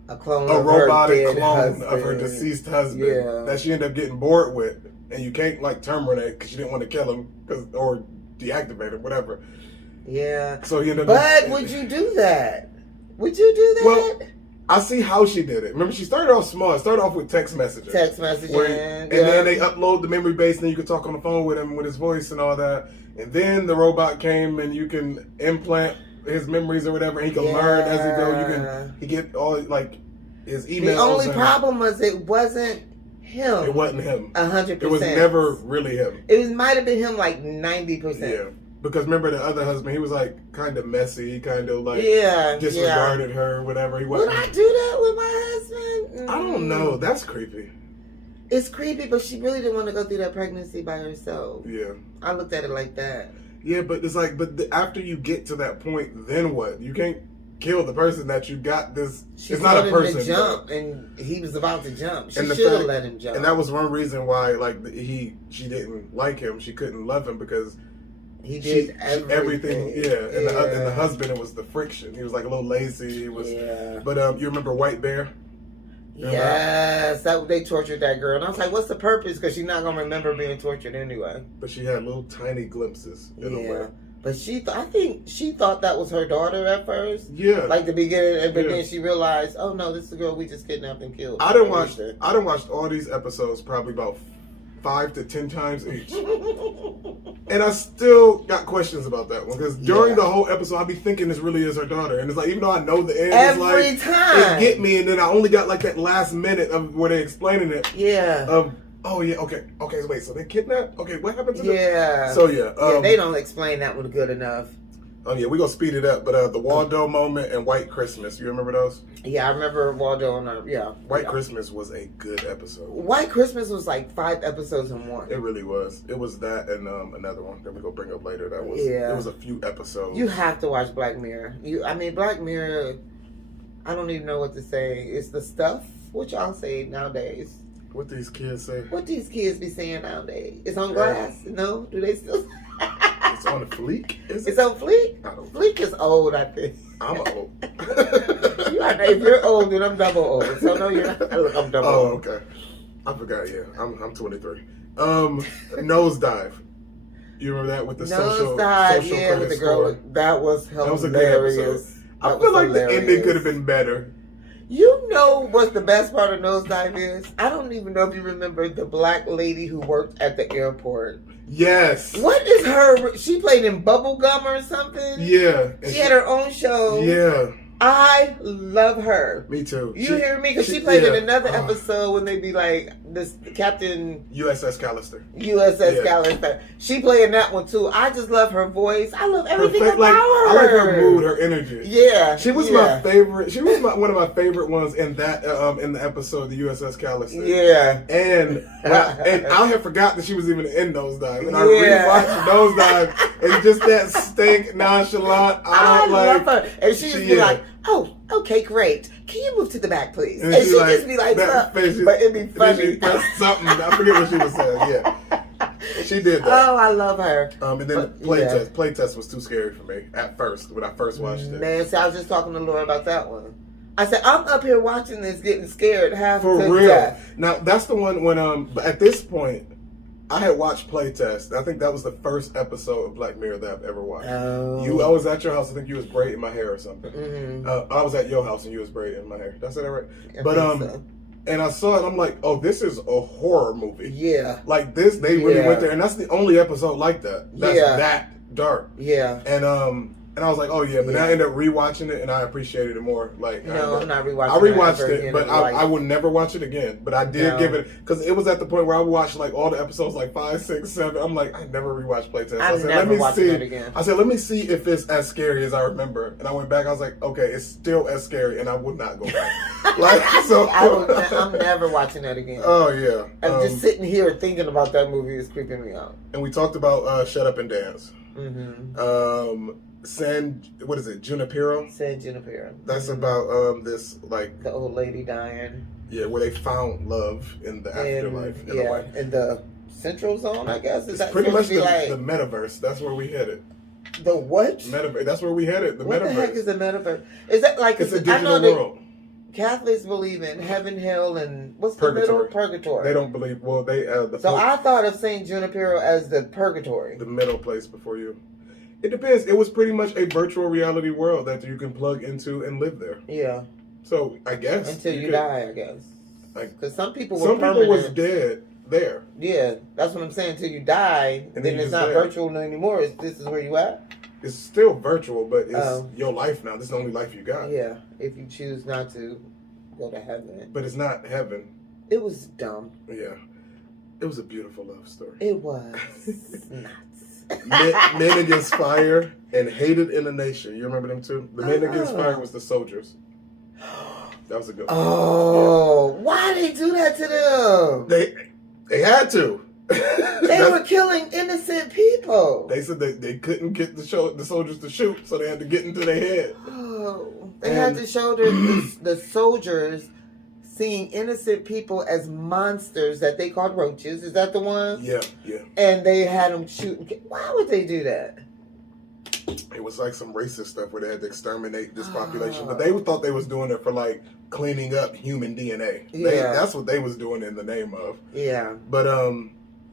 a clone, robotic clone of her deceased husband that she ended up getting bored with. And you can't terminate because she didn't want to kill him or deactivate him, whatever. Yeah. So he ended up. But would you do that? Would you do that? Well, I see how she did it. Remember, she started off small. It started off with text messaging. And then they upload the memory base, and then you can talk on the phone with him with his voice and all that. And then the robot came, and you can implant his memories or whatever. And he can learn as he goes. He get all his emails. The only problem was it wasn't him. It wasn't him. 100%. It was never really him. It might have been him 90%. Yeah. Because remember the other husband, he was kind of messy. He kind of disregarded her, whatever. He wasn't. Would I do that with my husband? I don't know. That's creepy. It's creepy, but she really didn't want to go through that pregnancy by herself. Yeah. I looked at it like that. Yeah, but it's after you get to that point, then what? You can't kill the person that you got this. She's it's not a person. To jump, and he was about to jump. She should have let him jump. And that was one reason why, like, she didn't like him. She couldn't love him because he did everything. And the husband, it was the friction. He was like a little lazy. He was. Yeah. But you remember White Bear? Yes, they tortured that girl, and I was like, "What's the purpose?" Because she's not gonna remember being tortured anyway. But she had little tiny glimpses in a way. But I think she thought that was her daughter at first. Yeah, like the beginning, but then she realized, "Oh no, this is the girl we just kidnapped and killed." I done watched all these episodes probably about 5 to 10 times each, and I still got questions about that one because during the whole episode, I be thinking this really is her daughter, and it's like even though I know the end, every time it get me, and then I only got like that last minute of where they explaining it. Yeah. Okay. Wait, so they kidnapped? Okay, what happened to them? Yeah. So they don't explain that one good enough. Oh yeah, we're gonna speed it up. But the Waldo moment and White Christmas, you remember those? Yeah, I remember Waldo and White Christmas was a good episode. White Christmas was like 5 episodes in one. It really was. It was that and another one that we're gonna bring up later. That was it was a few episodes. You have to watch Black Mirror. Black Mirror, I don't even know what to say. It's the stuff. What y'all say nowadays? What these kids say? What these kids be saying nowadays? It's on glass. No? Do they still It's on a Fleek? It's on Fleek? Fleek is old, I think. I'm old. If you're old, then I'm double old. So no, you're not. Look, I'm double old. Oh, okay. I forgot, I'm 23. Nosedive. You remember that with the social yeah, with the girl. That was hilarious. That was a good episode. I feel like the ending could have been better. You know what the best part of Nosedive is? I don't even know if you remember the black lady who worked at the airport. Yes. What is her? She played in Bubblegum or something? Yeah. She had her own show. Yeah. I love her. Me too. You hear me? Because she played in another episode when they be like, this Captain... USS Callister. Callister. She played in that one too. I just love her voice. I love everything about her. I like her mood, her energy. Yeah. She was my favorite. She was one of my favorite ones in that in the episode, the USS Callister. Yeah. And I had forgot that she was even in Nosedive. And I rewatched Nosedive and just that stank, nonchalant. I love her. And she just be like, "Oh, okay, great. Can you move to the back, please?" And she just be like, but it'd be funny. Something. I forget what she was saying. Yeah. She did that. Oh, I love her. And then Playtest. Playtest was too scary for me at first when I first watched it. Man, see, I was just talking to Laura about that one. I said, I'm up here watching this, getting scared half for to real. death. Now that's the one when at this point I had watched Playtest. I think that was the first episode of Black Mirror that I've ever watched. Oh. I was at your house. I think you was braiding my hair or something. Mm-hmm. I was at your house and you was braiding my hair. Did I say that right? So. And I saw it, I'm like, oh, this is a horror movie. Yeah. Like this, they really went there. And that's the only episode like that. That's that dark. Yeah. And I was like, oh yeah, but then I ended up rewatching it and I appreciated it more. Like, no, I'm not rewatching it. I rewatched it, but I would never watch it again. But I did give it, because it was at the point where I watched like all the episodes, like 5, 6, 7. I'm like, I never rewatched Playtest. I said, never watching it again. I said, let me see if it's as scary as I remember. And I went back, I was like, okay, it's still as scary, and I would not go back. I'm never watching that again. Oh yeah. I'm just sitting here thinking about that movie is creeping me out. And we talked about Shut Up and Dance. Mm-hmm. San Junipero. San Junipero. That's about this like the old lady dying. Yeah, where they found love in the afterlife. In the Central Zone, I guess. It's pretty much the metaverse. That's where we headed. The what? Metaverse. That's where we headed. The what metaverse. What the heck is the metaverse? Is that like it's a digital world? Catholics believe in heaven, hell, and what's purgatory. The middle? Purgatory. They don't believe. Well, they. I thought of Saint Junipero as the purgatory, the middle place before you. It depends. It was pretty much a virtual reality world that you can plug into and live there. Yeah. So I guess until you die, I guess. Because some people was dead there. Yeah, that's what I'm saying. Until you die, and then it's not virtual anymore. This is where you at. It's still virtual, but it's your life now. This is the only life you got. Yeah, if you choose not to go to heaven. But it's not heaven. It was dumb. Yeah. It was a beautiful love story. It was nuts. Men Against Fire and Hated in a Nation. You remember them too? The Men Against Fire was the soldiers. That was a good one. Oh, why they do that to them? They had to. They were killing innocent people. They said they couldn't get the soldiers to shoot, so they had to get into their head. Oh, they had to show the soldiers seeing innocent people as monsters that they called roaches. Is that the one? Yeah. And they had them shooting. Why would they do that? It was like some racist stuff where they had to exterminate this population, but they thought they was doing it for like cleaning up human DNA. That's what they was doing in the name of. Yeah. But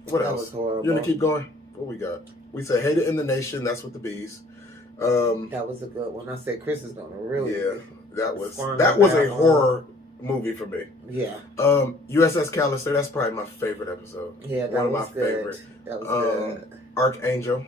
what that else? Was horrible. You gonna keep going? What we got? We said hated in the nation. That's with the bees. That was a good one. I said Chris is gonna really. Yeah, that was a horror movie for me. Yeah. USS Callister. That's probably my favorite episode. Yeah, that was good. Favorite. That was good. Archangel.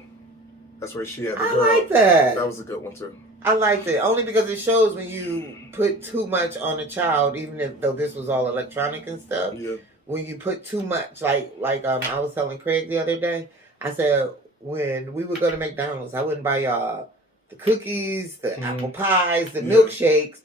That's where she had the girl. I like that. That was a good one too. I liked it only because it shows when you put too much on a child, even though this was all electronic and stuff. Yeah. When you put too much, like I was telling Craig the other day, I said when we would go to McDonald's, I wouldn't buy y'all the cookies, the apple pies, the milkshakes.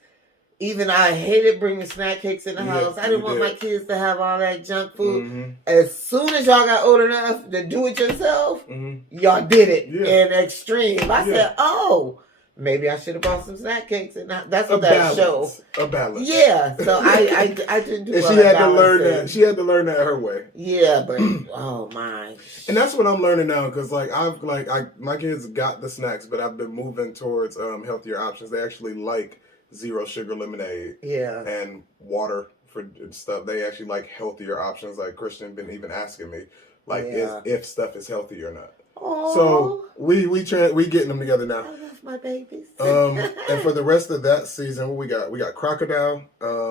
Even I hated bringing snack cakes in the house. I didn't want my kids to have all that junk food. As soon as y'all got old enough to do it yourself, y'all did it in extreme. I said, oh, maybe I should have bought some snack cakes. And that's what that show. A balance. Yeah. So I didn't do and well. She had to learn that. She had to learn that her way. Yeah, but oh my. And that's what I'm learning now because my kids got the snacks, but I've been moving towards healthier options. They actually like zero sugar lemonade and water for stuff. They actually like healthier options. Like Christian been even asking me if stuff is healthy or not. Aww. So we getting them together now. I love my babies. And for the rest of that season, what we got Crocodile.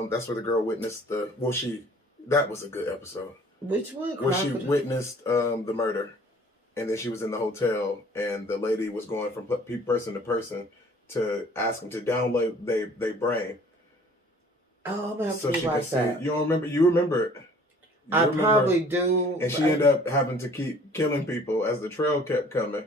That's where the girl witnessed that was a good episode. Which one? Where she witnessed the murder, and then she was in the hotel, and the lady was going from person to person to ask them to download their brain. Oh, I'm gonna have so to she watch could that. See. You remember it. I probably do. And she ended up having to keep killing people as the trail kept coming.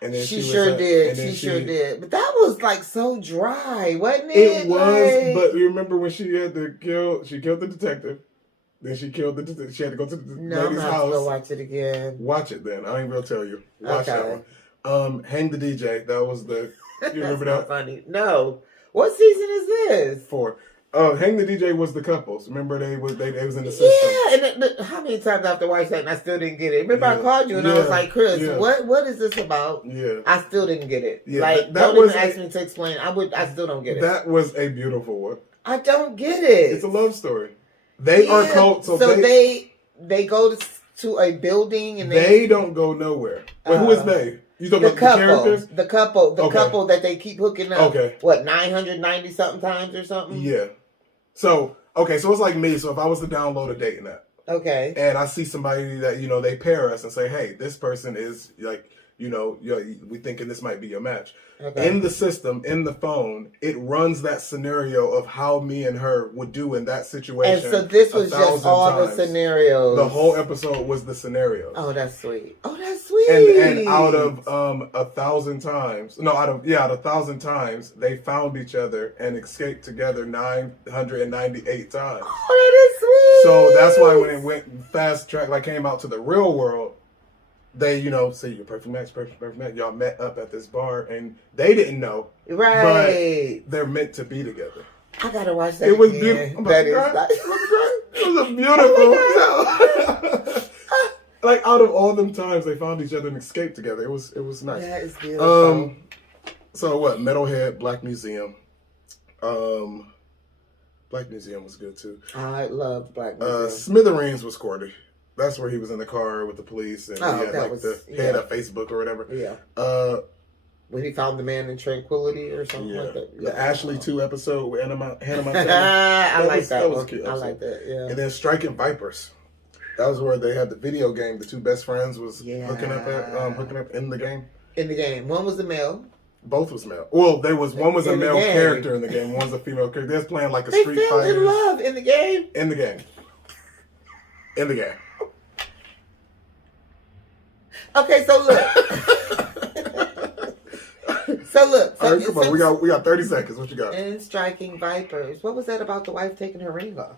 And then she sure did. She sure did. But that was like so dry, wasn't it? It was, but you remember when she had to she killed the detective. Then she killed she had to go to the lady's house. I'm gonna watch it again. Watch it then. I ain't gonna tell you. Watch that one. Hang the DJ. That was the. You remember that? Funny. No. What season is this? 4. Hang the DJ was the couples. Remember they was in the system. Yeah, and how many times I have to watch that and I still didn't get it? Remember I called you and I was like, Chris, what is this about? Yeah. I still didn't get it. Yeah, like that don't even ask me to explain. I still don't get it. That was a beautiful one. I don't get it. It's a love story. They are cult, so they go to a building and they don't go nowhere. Wait, who is they? You talking about the characters? The couple that they keep hooking up. Okay. What, 990 something times or something? Yeah. So it's like me. So if I was to download a dating app. Okay. And I see somebody that, they pair us and say, hey, this person is like, we thinking this might be your match. Okay. In the system, in the phone, it runs that scenario of how me and her would do in that situation. And so this was just all the scenarios. The whole episode was the scenarios. Oh, that's sweet. And out of 1,000 times, out of 1,000 times, they found each other and escaped together 998 times. Oh, that is sweet. So that's why when it went fast track, like came out to the real world, they, say you're perfect match. Y'all met up at this bar and they didn't know. Right. But they're meant to be together. I gotta watch that. It was beautiful. It was a beautiful. Like out of all them times they found each other and escaped together. It was nice. That is beautiful. So what? Metalhead, Black Museum. Black Museum was good too. I loved Black Museum. Smithereens was corny. That's where he was in the car with the police and he had the head of Facebook or whatever. Yeah. When he found the man in Tranquility or something like that. Yeah. The Ashley 2 episode with Hannah Montana. I like that. That was cute. I like that. Yeah. And then Striking Vipers. That was where they had the video game. The two best friends was hooking up in the game. In the game. One was the male. Both was male. Well, one was a male character in the game. One was a female character. They was playing like a Street Fighter. They fell in love in the game. In the game. Okay, so look. All right, come on. We got 30 seconds. What you got? In Striking Vipers. What was that about the wife taking her ring off?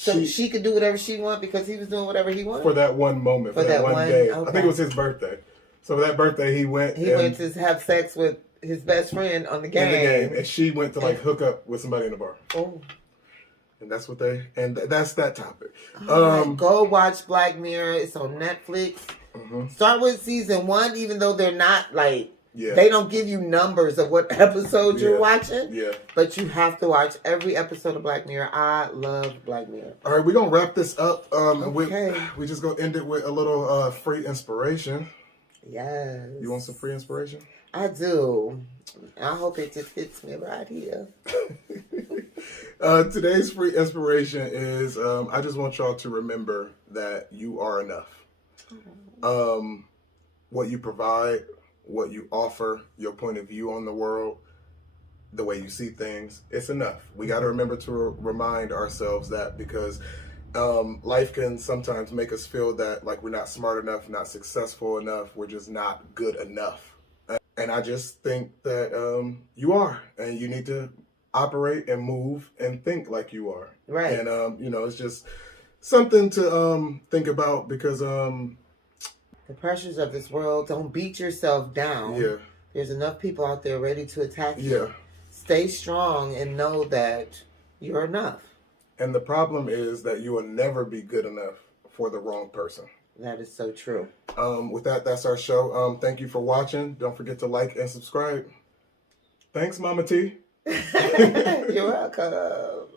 So she could do whatever she wanted because he was doing whatever he wanted? For that one moment, for that one day. Okay. I think it was his birthday. So for that birthday, he went to have sex with his best friend on the game. And she went to like hook up with somebody in the bar. Oh. And that's what that's that topic. Go watch Black Mirror. It's on Netflix. Start with season 1, even though they're not like, they don't give you numbers of what episode you're watching. Yeah. But you have to watch every episode of Black Mirror. I love Black Mirror. All right, we're going to wrap this up. We're just going to end it with a little free inspiration. Yes. You want some free inspiration? I do. I hope it just hits me right here. Today's free inspiration is I just want y'all to remember that you are enough. What you provide, what you offer, your point of view on the world, the way you see things, it's enough. We got to remember to remind ourselves that, because life can sometimes make us feel that like we're not smart enough, not successful enough, we're just not good enough. And I just think that you are, and you need to operate and move and think like you are. Right. And, it's just something to think about, because the pressures of this world, don't beat yourself down. Yeah. There's enough people out there ready to attack you. Yeah. Stay strong and know that you're enough. And the problem is that you will never be good enough for the wrong person. That is so true. With that, that's our show. Thank you for watching. Don't forget to like and subscribe. Thanks, Mama T. You're welcome.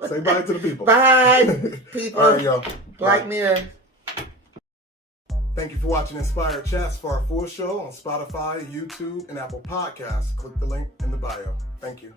Say bye to the people. Bye, people. All right, y'all. Black Mirror. Thank you for watching Inspired Chats. For our full show on Spotify, YouTube, and Apple Podcasts, click the link in the bio. Thank you.